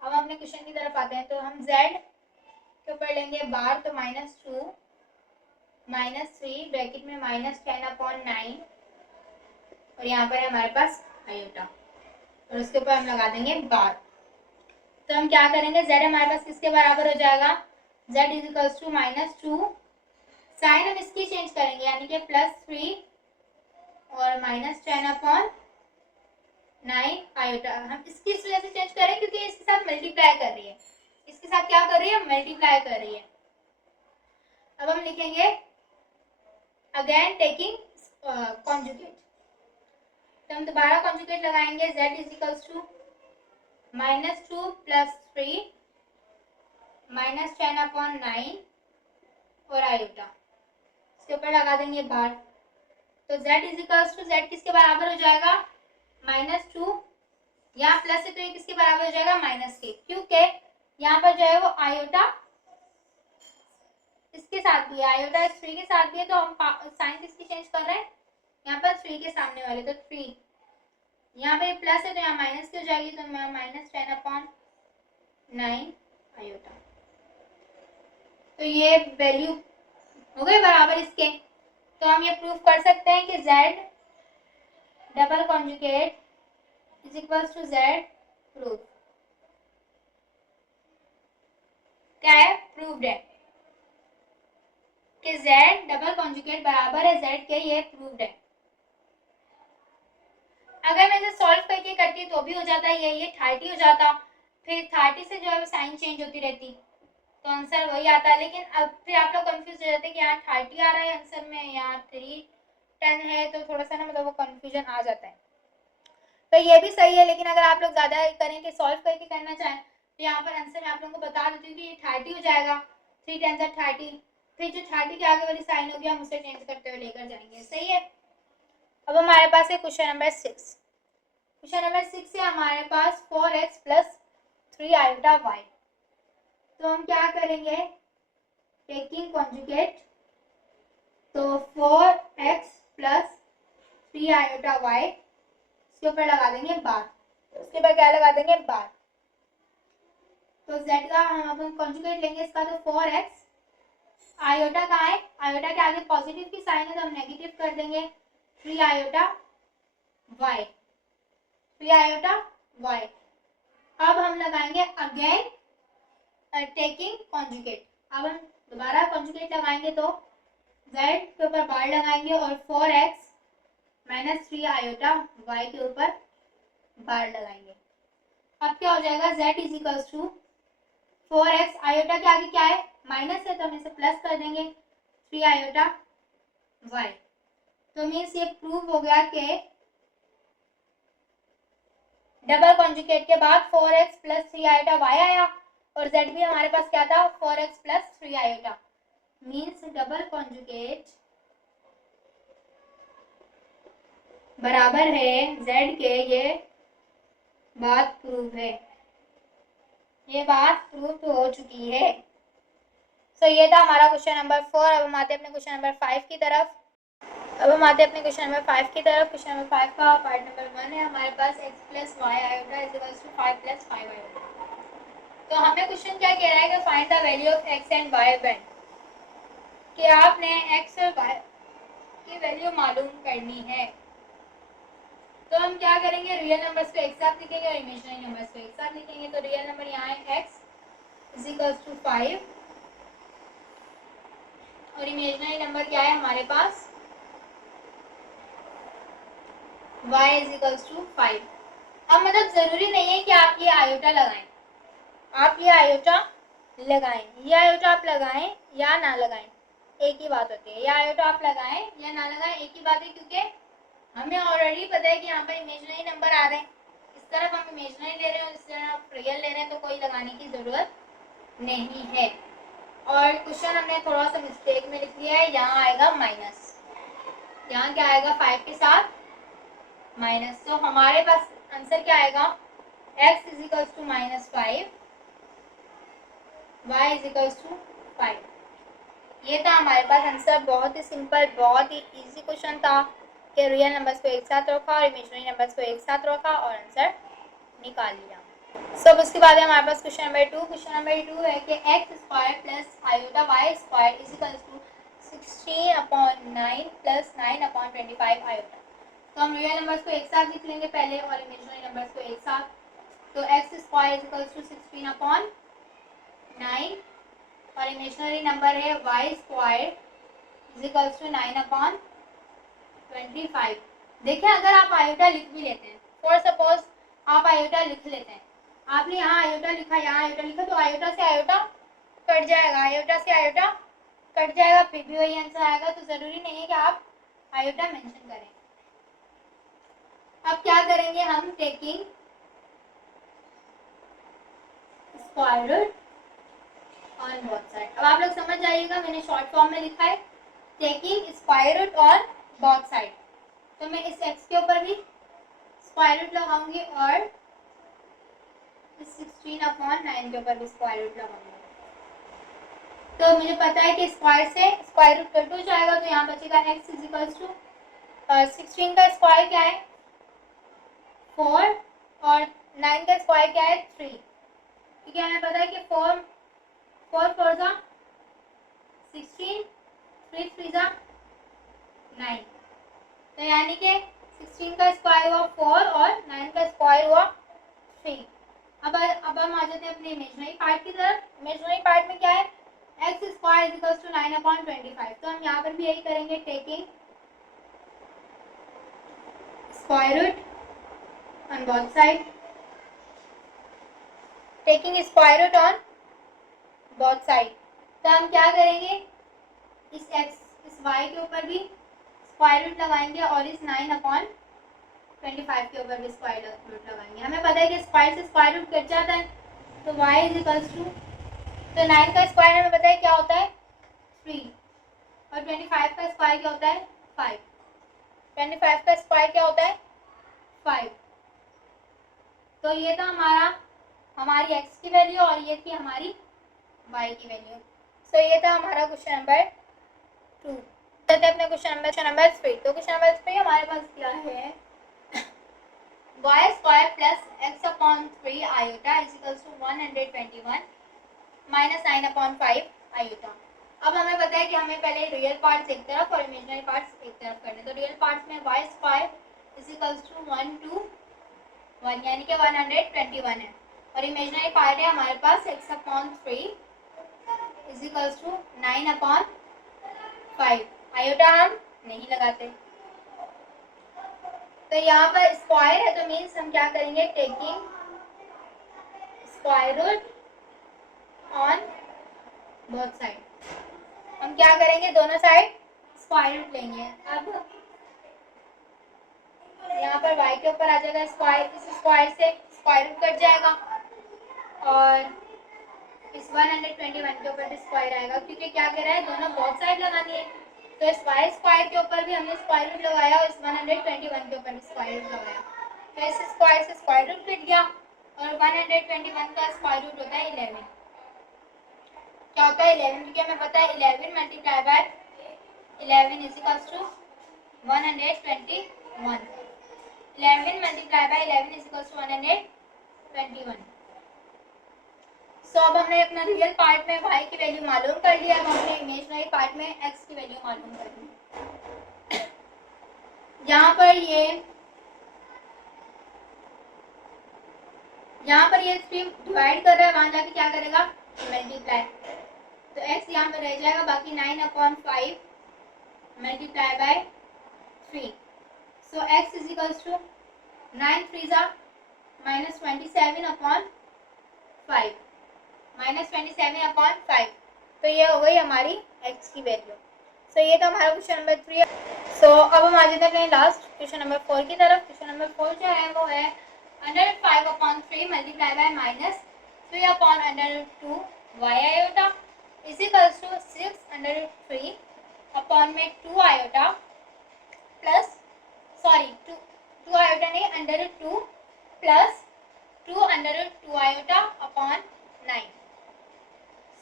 अब हम अपने क्वेश्चन की तरफ आते हैं, तो हम z के ऊपर लेंगे बार, तो -2 - 3 ब्रैकेट में -10/9 और यहाँ पर है हमारे पास आयोटा और उसके ऊपर हम लगा देंगे बार। तो हम क्या करेंगे, z हमारे पास किसके बराबर हो जाएगा, z is equals to -2, sign हम इसकी चेंज करेंगे यानी कि +3 और -10/9 आयोटा। हम इसकी इस वजह से चेंज करें क्योंकि इसके साथ मल्टीप्लाई कर रही है, इसके साथ क्या कर रही है, मल्टीप्लाई कर रही है। अब हम लिखेंगे अगेन टेकिंग कॉन्जुगेट। तो हम दोबारा कॉन्जुगेट लगाएंगे, z इज इक्वल्स टू -2 + 3 -10/9 और आयोटा, इसके ऊपर लगा देंगे बार। तो z is equals to, z किसके बराबर हो जाएगा, -2, यहाँ प्लस है तो ये किसके बराबर हो जाएगा, माइनस के, क्योंकि यहाँ पर जो है वो आयोटा इसके साथ भी है, आयोटा इस 3 के साथ भी है, तो हम साइन किसकी चेंज कर रहे हैं, यहाँ पर 3 के सामने वाले, तो 3, यहाँ पे प्लस है तो यहाँ माइनस की हो जाएगी, तो -10/9 आयोटा। तो ये वैल्यू हो गए बराबर इसके। तो हम ये प्रूव कर सकते हैं कि z double conjugate is equals to z proof. क्या है, प्रूव्ड है कि z डबल कॉन्जुगेट बराबर है z के, ये प्रूव्ड है। अगर मैं इसे सॉल्व करके करती तो भी हो जाता, ये 30 हो जाता, फिर 30 से जो है साइन चेंज होती रहती, तो आंसर वही आता है। लेकिन अब फिर आप लोग कंफ्यूज हो जाते हैं कि यहाँ 30 आ रहा है आंसर में, यहाँ 310 है, तो थोड़ा सा ना मतलब वो कंफ्यूजन आ जाता है। तो ये भी सही है, लेकिन अगर आप लोग ज़्यादा करें कि सॉल्व करके करना चाहें तो यहाँ पर आंसर मैं आप लोगों को बता देती हूँ कि ये 30 हो जाएगा, 3 10 30, फिर जो 30 के आगे वाली साइन होगी हम उसे चेंज करते हुए लेकर जाएंगे। सही है। अब हमारे पास है क्वेश्चन नंबर 6। क्वेश्चन नंबर 6 है हमारे पास 4x + 3 आयोटा y। तो हम क्या करेंगे, टेकिंग कॉन्जुगेट, तो 4x + 3 आयोटा y, इसके ऊपर लगा देंगे बार, उसके ऊपर क्या लगा देंगे, बार। तो z का हम कॉन्जुगेट लेंगे इसका, तो 4x, आयोटा कहाँ है, आयोटा के आगे पॉजिटिव की साइन है तो हम नेगेटिव कर देंगे, 3 आयोटा y, 3 आयोटा y। अब हम लगाएंगे अगेन टेकिंग कॉन्जुगेट। अब हम दोबारा कॉन्जुगेट लगाएंगे तो z के ऊपर बार लगाएंगे और 4x - 3 आयोटा y के ऊपर बार लगाएंगे। अब क्या हो जाएगा, z is equals to 4x, iota के आगे क्या है, माइनस है तो हम इसे प्लस कर देंगे, 3 आयोटा y। तो मीन्स ये प्रूव हो गया कि डबल कॉन्जुगेट के बाद 4x + 3 आयोटा y आया और z भी हमारे पास क्या था, 4x + 3 iota, means double conjugate बराबर है z के। ये बात प्रूव है, ये बात प्रूव हो चुकी है। सो ये था हमारा क्वेश्चन नंबर 4। अब हम आते हैं अपने क्वेश्चन नंबर 5 की तरफ। क्वेश्चन नंबर 5 का पार्ट नंबर 1 है हमारे पास, x + y iota is equals to 5 + 5 iota. तो हमें क्वेश्चन क्या कह रहा है कि find the value of x and y band, कि आपने x और y की वैल्यू मालूम करनी है। तो हम क्या करेंगे, रियल नंबर्स को एक साथ लिखेंगे और इमेजिनरी नंबर्स को एक साथ लिखेंगे। तो रियल नंबर यहाँ है x = 5 और इमेजिनरी नंबर क्या है हमारे पास, y = 5। अब मतलब जरूरी नहीं है कि आप ये आयोटा लगाएं, आप ये आयोटा लगाएं, ये आयोटा आप लगाएं या ना लगाएं, एक ही बात होती है। ये आयोटा आप लगाएं या ना लगाएं एक ही बात है, क्योंकि हमें ऑलरेडी पता है कि यहाँ पर इमेजिनरी नंबर आ रहे हैं, इस तरफ हम इमेजिनरी ले रहे हैं और इस तरफ रियल ले रहे हैं, तो कोई लगाने की ज़रूरत नहीं है। और क्वेश्चन हमने थोड़ा सा मिस्टेक में लिख लिया है, यहाँ आएगा माइनस, यहाँ क्या आएगा, 5 के साथ माइनस। तो हमारे पास आंसर क्या आएगा, x = -5, y = 5। ये था हमारे पास आंसर। बहुत ही सिंपल, बहुत ही इजी क्वेश्चन था कि रियल नंबर्स को एक साथ रखा और इमेजिनरी नंबर्स को एक साथ रखा और आंसर निकाल लिया। सब उसके बाद हमारे पास क्वेश्चन नंबर 2। क्वेश्चन नंबर 2 है कि x² + आयोटा y² = 16/9 + 9/25 आयोटा। तो हम रियल नंबर्स को एक साथ लिख लेंगे पहले और इमेजिनरी नंबर्स को एक साथ। तो x² = 16/9 और इमेजिनरी नंबर है y² = 9/25। देखिए अगर आप आयोटा लिख भी लेते हैं, फॉर सपोज आप आयोटा लिख लेते हैं, आपने यहाँ आयोटा लिखा, यहाँ आयोटा लिखा, तो आयोटा से आयोटा कट जाएगा, आयोटा से आयोटा कट जाएगा, फिर भी वही आंसर आएगा। तो ज़रूरी नहीं है कि आप आयोटा मेंशन करें। अब क्या करेंगे हम, taking square root on both side. अब आप लोग समझ जाइएगा, मैंने शॉर्ट फॉर्म में लिखा है taking square root on both side. तो मैं इस x के ऊपर भी स्क्वायर रूट लगाऊंगी और इस 16/9 के ऊपर भी स्क्वायर रूट लगाऊंगी। तो मुझे पता है कि स्क्वायर से स्क्वायर रूट कट हो जाएगा, तो यहाँ बचेगा x इज इक्वल्स टू 16 का स्क्वायर क्या है 4 और 9 का स्क्वायर क्या है 3, क्योंकि हमें पता है कि 4 4 जा 16, 3 3 जा 9, तो यानी कि 16 का स्क्वायर हुआ 4 और 9 का स्क्वायर हुआ 3। अब हम आ जाते हैं अपने इमेजिनरी पार्ट की तरफ। इमेजिनरी पार्ट में क्या है x square is equals to 9/25। तो हम यहाँ पर भी यही करेंगे, taking square root on both side, taking square root on both side। तो हम क्या करेंगे, इस y के ऊपर भी स्क्वायर रूट लगाएंगे और इस 9/25 के ऊपर भी स्क्वायर रूट लगाएंगे। हमें पता है कि स्क्वायर से स्क्वायर रूट कट जाता है, तो y इज इक्वल्स टू, तो 9 का स्क्वायर हमें पता है क्या होता है 3 और 25 का स्क्वायर क्या होता है 5। 25 का स्क्वायर क्या होता है 5। तो ये था हमारी x की वैल्यू और ये थी हमारी y की वैल्यू। सो ये था हमारा क्वेश्चन नंबर 2। चलते हैं अपने क्वेश्चन नंबर 3। तो क्वेश्चन नंबर 3 हमारे पास क्या है, y square plus x/3 iota is equals to 121 minus 9/5 iota. अब हमें पता है कि हमें पहले रियल पार्ट्स एक तरफ और इमेजिनरी पार्ट्स एक तरफ करने। तो रियल पार्ट्स में y square is equals to 1 to 1 यानी कि 121 है, और इमेजिनरी पार्ट है हमारे पास x/3 is equals to 9/5। Iota हम नहीं लगाते, तो यहाँ पर स्क्वायर है तो मीन्स हम क्या करेंगे, taking square root on both side. हम क्या करेंगे, दोनों साइड स्क्वायर रूट लेंगे। अब यहाँ पर y के ऊपर आ जाएगा स्क्वायर, इस स्क्वायर से स्क्वायर रूट कट जाएगा और इस 121 के ऊपर भी स्क्वायर आएगा, क्योंकि क्या कह रहा है दोनों बोथ साइड लगानी है। तो इस y स्क्वायर के ऊपर भी हमने स्क्वायर रूट लगाया और इस 121 के ऊपर भी स्क्वायर रूट लगाया, तो इस स्क्वायर से स्क्वायर रूट कट गया और 121 का स्क्वायर रूट होता है 11। क्या होता है 11, क्योंकि हमें पता है 11 multiply by 11 is equals to 121। 11 multiply by 11 is equals to 121। So अब हमने अपना रियल पार्ट में y की वैल्यू मालूम कर लिया, अब हमने इमेजिनरी पार्ट में x की वैल्यू मालूम कर ली। यहाँ पर ये 3 डिवाइड कर रहा है, वहां जाके क्या करेगा मल्टीप्लाई, तो x यहाँ पर रह जाएगा, बाकी 9/5 multiply by 3। So x is equals to 9 3 जा -27/5 -27/5। तो ये हो गई हमारी x की वैल्यू। सो ये था हमारा क्वेश्चन नंबर 3। सो अब हम आ जाते हैं अपने लास्ट क्वेश्चन नंबर 4 की तरफ। क्वेश्चन नंबर 4 जो है वो है √5/3 multiply by -3/√2 y iota is equals to 6√3 upon में 2 आयोटा प्लस 2 आयोटा नहीं √2 प्लस 2√2 आयोटा अपॉन 9।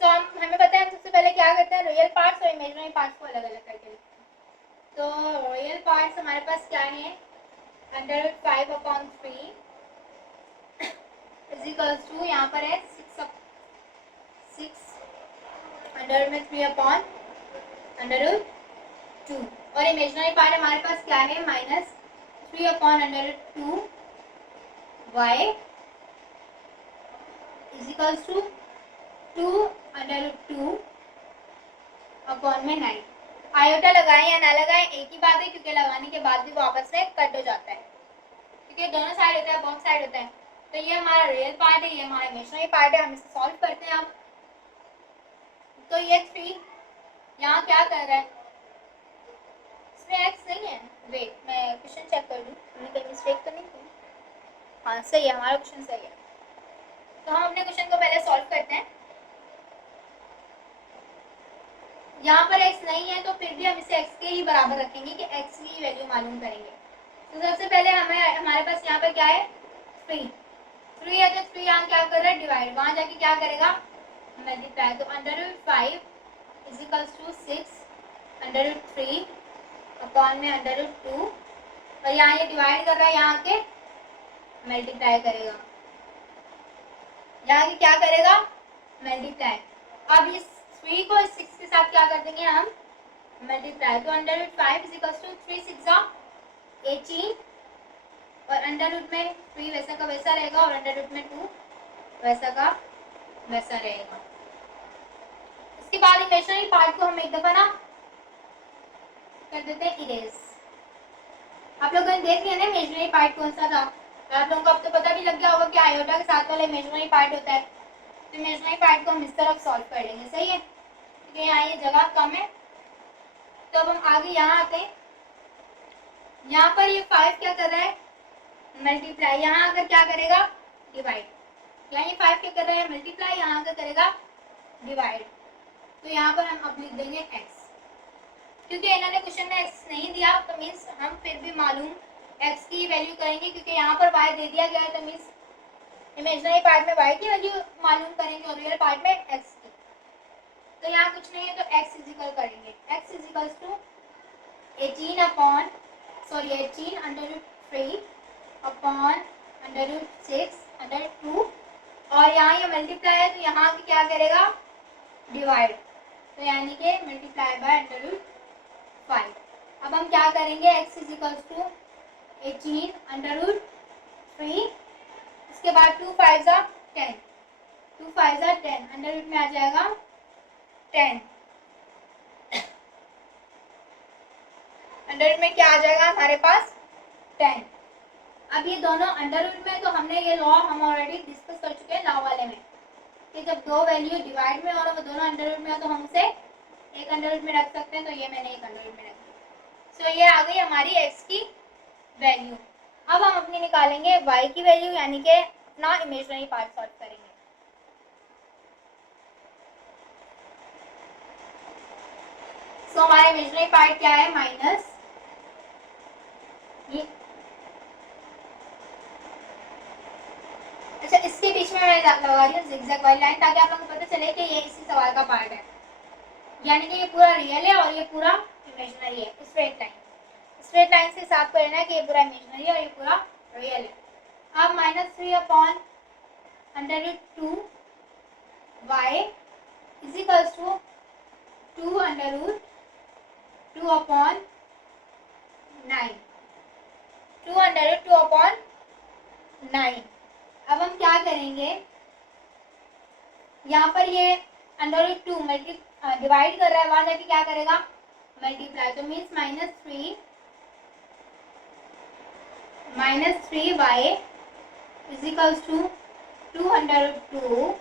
सो हमें पता है हम सबसे पहले क्या करते हैं, रियल पार्ट्स और इमेजिनरी पार्ट्स को अलग अलग करके लिखते हैं। तो रियल पार्ट्स हमारे पास क्या है, √5/3 इज इक्वल्स टू, यहाँ पर है 6 अंडर में 3/√2, और इमेजिनरी पार्ट हमारे पास क्या है -3/√2 y is equals to 2√2 upon में 9। आयोटा लगाएं या ना लगाएं एक ही बात है, क्योंकि लगाने के बाद भी वो आपस में कट हो जाता है, क्योंकि दोनों साइड होता है, बोथ साइड होता है। तो ये हमारा रियल पार्ट है, ये हमारा इमेजिनरी पार्ट है। हम इसे सॉल्व करते हैं अब। तो ये 3 यहाँ क्या कर रहा है, इसमें x नहीं है। वेट, मैं क्वेश्चन चेक कर लूँ, हमने कोई मिस्टेक तो नहीं की। हाँ सही है, हमारा क्वेश्चन सही है। तो हम अपने क्वेश्चन को पहले सॉल्व करते हैं। यहाँ पर x नहीं है तो फिर भी हम इसे x के ही बराबर रखेंगे कि x की वैल्यू मालूम करेंगे। तो सबसे पहले हमारे पास यहाँ पर क्या है, 3 है, तो 3 यहाँ क्या कर रहा है, डिवाइड, वहाँ जाके क्या करेगा, मल्टीप्लाई। तो √5 इज इक्वल्स टू 6 √3 अपॉन में √2, और यहाँ ये डिवाइड कर रहा है, यहाँ के मल्टीप्लाई करेगा, यहाँ की क्या करेगा, मल्टीप्लाई। अब इस 3 को इस 6 के साथ क्या कर देंगे हम, मल्टीप्लाई। तो √5 इज इक्वल्स टू 3 6 18, और अंडर रूट में 3 वैसा का वैसा रहेगा, और अंडर रूट में 2 वैसा का वैसा रहेगा। इसके बाद इमेजिनरी पार्ट को हम एक दफा ना कर देते हैं इरेज। आप लोगों ने देख लिया ना इमेजिनरी पार्ट कौन सा था, और आप लोगों को अब तो पता भी लग गया होगा कि आयोटा के साथ वाला इमेजिनरी पार्ट होता है। तो इमेजिनरी पार्ट को हम इस तरफ सॉल्व कर लेंगे, सही है, क्योंकि यहाँ ये जगह कम है। तो अब हम आगे यहाँ आते हैं। यहाँ पर ये 5 क्या कर रहा है, मल्टीप्लाई, यहाँ आकर क्या करेगा, डिवाइड। यहाँ ये 5 क्या कर रहा है, मल्टीप्लाई, यहाँ आकर करेगा डिवाइड। तो यहाँ पर हम अब लिख देंगे x, क्योंकि इन्होंने क्वेश्चन में x नहीं दिया, तो मीन्स हम फिर भी मालूम x की वैल्यू करेंगे, क्योंकि यहाँ पर y दे दिया गया है, तो मीन्स इमेजिनरी पार्ट में y की वैल्यू मालूम करेंगे और रियल पार्ट में x की। तो यहाँ कुछ नहीं है, तो x इज इक्वल करेंगे, x is equals to 18 under 3 upon under 6 under 2, और यहाँ ये मल्टीप्लाई है, तो यहाँ की क्या करेगा, डिवाइड। तो यानी कि मल्टीप्लाई बाय अंडर 5। अब हम क्या करेंगे, x is equals to 18 under 3, इसके बाद 2 5 जा 10, 2 5 जा 10, अंडर रूट में आ जाएगा 10, अंडर रूट में क्या आ जाएगा हमारे पास 10। अब ये दोनों अंडर रूट में, तो हमने ये लॉ हम ऑलरेडी डिस्कस कर चुके हैं लॉ वाले में, कि जब दो वैल्यू डिवाइड में और वो दोनों अंडर रूट में हो तो हम उसे एक अंडर रूट में रख सकते हैं। तो ये मैंने एक अंडर रूट में रख दिया। सो ये आ गई हमारी x की वैल्यू। अब हम अपनी निकालेंगे y की वैल्यू, यानी कि अपना इमेजिनरी पार्ट सॉल्व करेंगे। सो हमारा इमेजिनरी पार्ट क्या है, माइनस ये, अच्छा इसके बीच में मैं लगा रही हूँ जिगजैग वाली लाइन, ताकि आप लोगों को पता चले कि ये इसी सवाल का पार्ट है, यानी कि ये पूरा रियल है और ये पूरा इमेजिनरी है। स्ट्रेट लाइन से हिसाब करना है कि ये पूरा इमेजिनरी है और ये पूरा रियल है। अब -3 upon under root 2 y is equals to 2 under root 2 upon 9, 2 under root 2 upon 9। अब हम क्या करेंगे, यहाँ पर ये अंडर रूट 2 डिवाइड कर रहा है, वहां जाके क्या करेगा, मल्टीप्लाई। तो means -3y is equals to 2 under root 2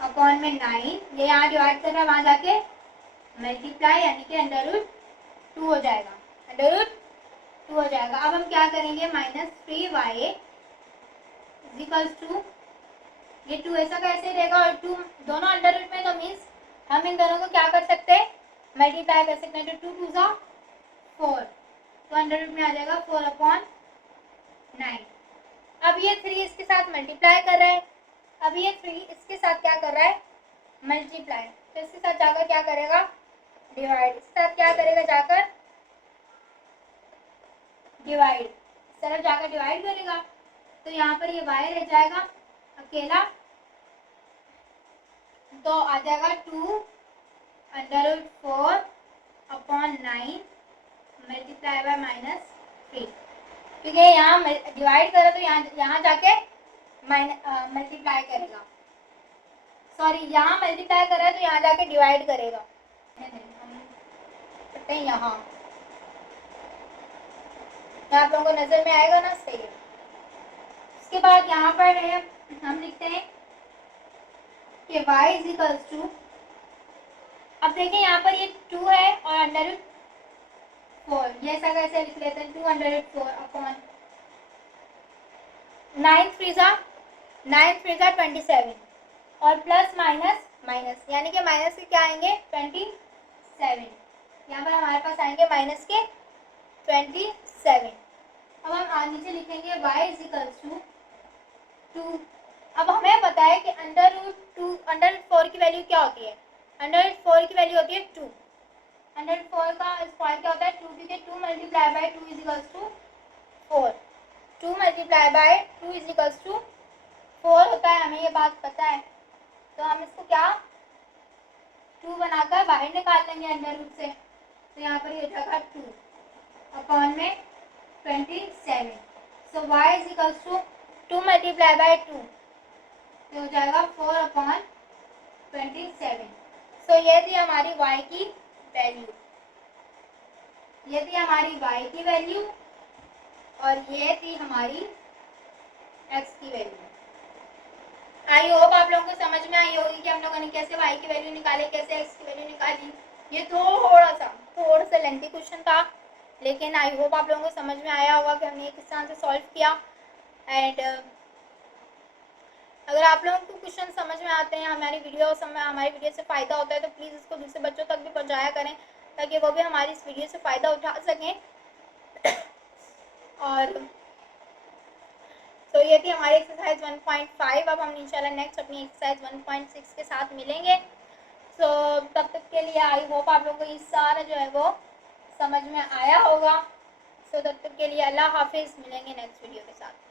upon में 9, ये यहाँ डिवाइड कर रहा है, वहां जाके मल्टीप्लाई, यानी कि अंडर रूट 2 हो जाएगा, अंडर रूट 2 हो जाएगा। अब हम क्या करेंगे, -3y इज इक्वल्स टू, ये 2 ऐसा कैसे रहेगा, और 2 दोनों अंडर रूट में, तो मीन्स हम इन दोनों को क्या कर सकते हैं, मल्टीप्लाई कर सकते हैं। तो 2 2 4, तो अंडर रूट में आ जाएगा 4 अपॉन 9। अब ये 3 इसके साथ मल्टीप्लाई कर रहा है, अब ये 3 इसके साथ क्या कर रहा है, मल्टीप्लाई, तो इसके साथ जाकर क्या करेगा, डिवाइड, इसके साथ क्या करेगा, जाकर डिवाइड, इस तरफ जाकर डिवाइड करेगा। तो यहाँ पर ये y रह जाएगा अकेला, तो आ जाएगा 2 under root 4 upon 9 multiply by -3, क्योंकि यहाँ डिवाइड करो तो यहाँ जाके मल्टीप्लाई करेगा, सॉरी यहाँ मल्टीप्लाई कर रहा है तो यहाँ जाके डिवाइड करेगा, यहाँ आप लोगों को नजर में आएगा ना, सही है। उसके बाद यहाँ पर है, हम लिखते हैं कि y इज इक्वल्स टू, अब देखें यहाँ पर ये 2 है और अंडर रूट 4, ये ऐसा कैसे लिख लेते हैं 204 अपॉन 9 3 जा 27 और प्लस माइनस माइनस, यानी कि माइनस के क्या आएंगे 27, यहाँ पर हमारे पास आएंगे माइनस के 27। अब हम नीचे लिखेंगे y इज इक्वल्स टू 2। अब हमें पता है कि अंडर रूट 4 की वैल्यू क्या होती है, अंडर रूट 4 की वैल्यू होती है 2। अंडर रूट 4 का स्क्वायर क्या होता है 2, क्योंकि 2 multiply by 2 is equals to 4, 2 multiply by 2 is equals to 4 होता है, हमें ये बात पता है। तो हम इसको क्या 2 बनाकर बाहर निकाल लेंगे अंडर रूट से, तो यहाँ पर ये हो जाएगा 2 अपॉन में 27। So y is equals to 2 multiply by 2, तो हो जाएगा 4 अपॉन 27। सो ये थी हमारी y की वैल्यू, ये थी हमारी y की वैल्यू और ये थी हमारी x की वैल्यू। आई होप आप लोगों को समझ में आई होगी कि हम लोगों ने कैसे y की वैल्यू निकाली, कैसे x की वैल्यू निकाली। ये थोड़ा सा लेंथी क्वेश्चन था, लेकिन आई होप आप लोगों को समझ में आया होगा कि हमने किस तरह से सॉल्व किया। एंड अगर आप लोगों को क्वेश्चन समझ में आते हैं, हमारी वीडियो से फ़ायदा होता है, तो प्लीज़ इसको दूसरे बच्चों तक भी पहुंचाया करें, ताकि वो भी हमारी इस वीडियो से फ़ायदा उठा सकें। और तो ये थी हमारी एक्सरसाइज 1.5। अब हम इंशाल्लाह नेक्स्ट अपनी एक्सरसाइज 1.6 के साथ मिलेंगे। सो तब तक के लिए आई होप आप लोगों को ये सारा जो है वो समझ में आया होगा। सो तब तक के लिए अल्लाह हाफिज़, मिलेंगे नेक्स्ट वीडियो के साथ।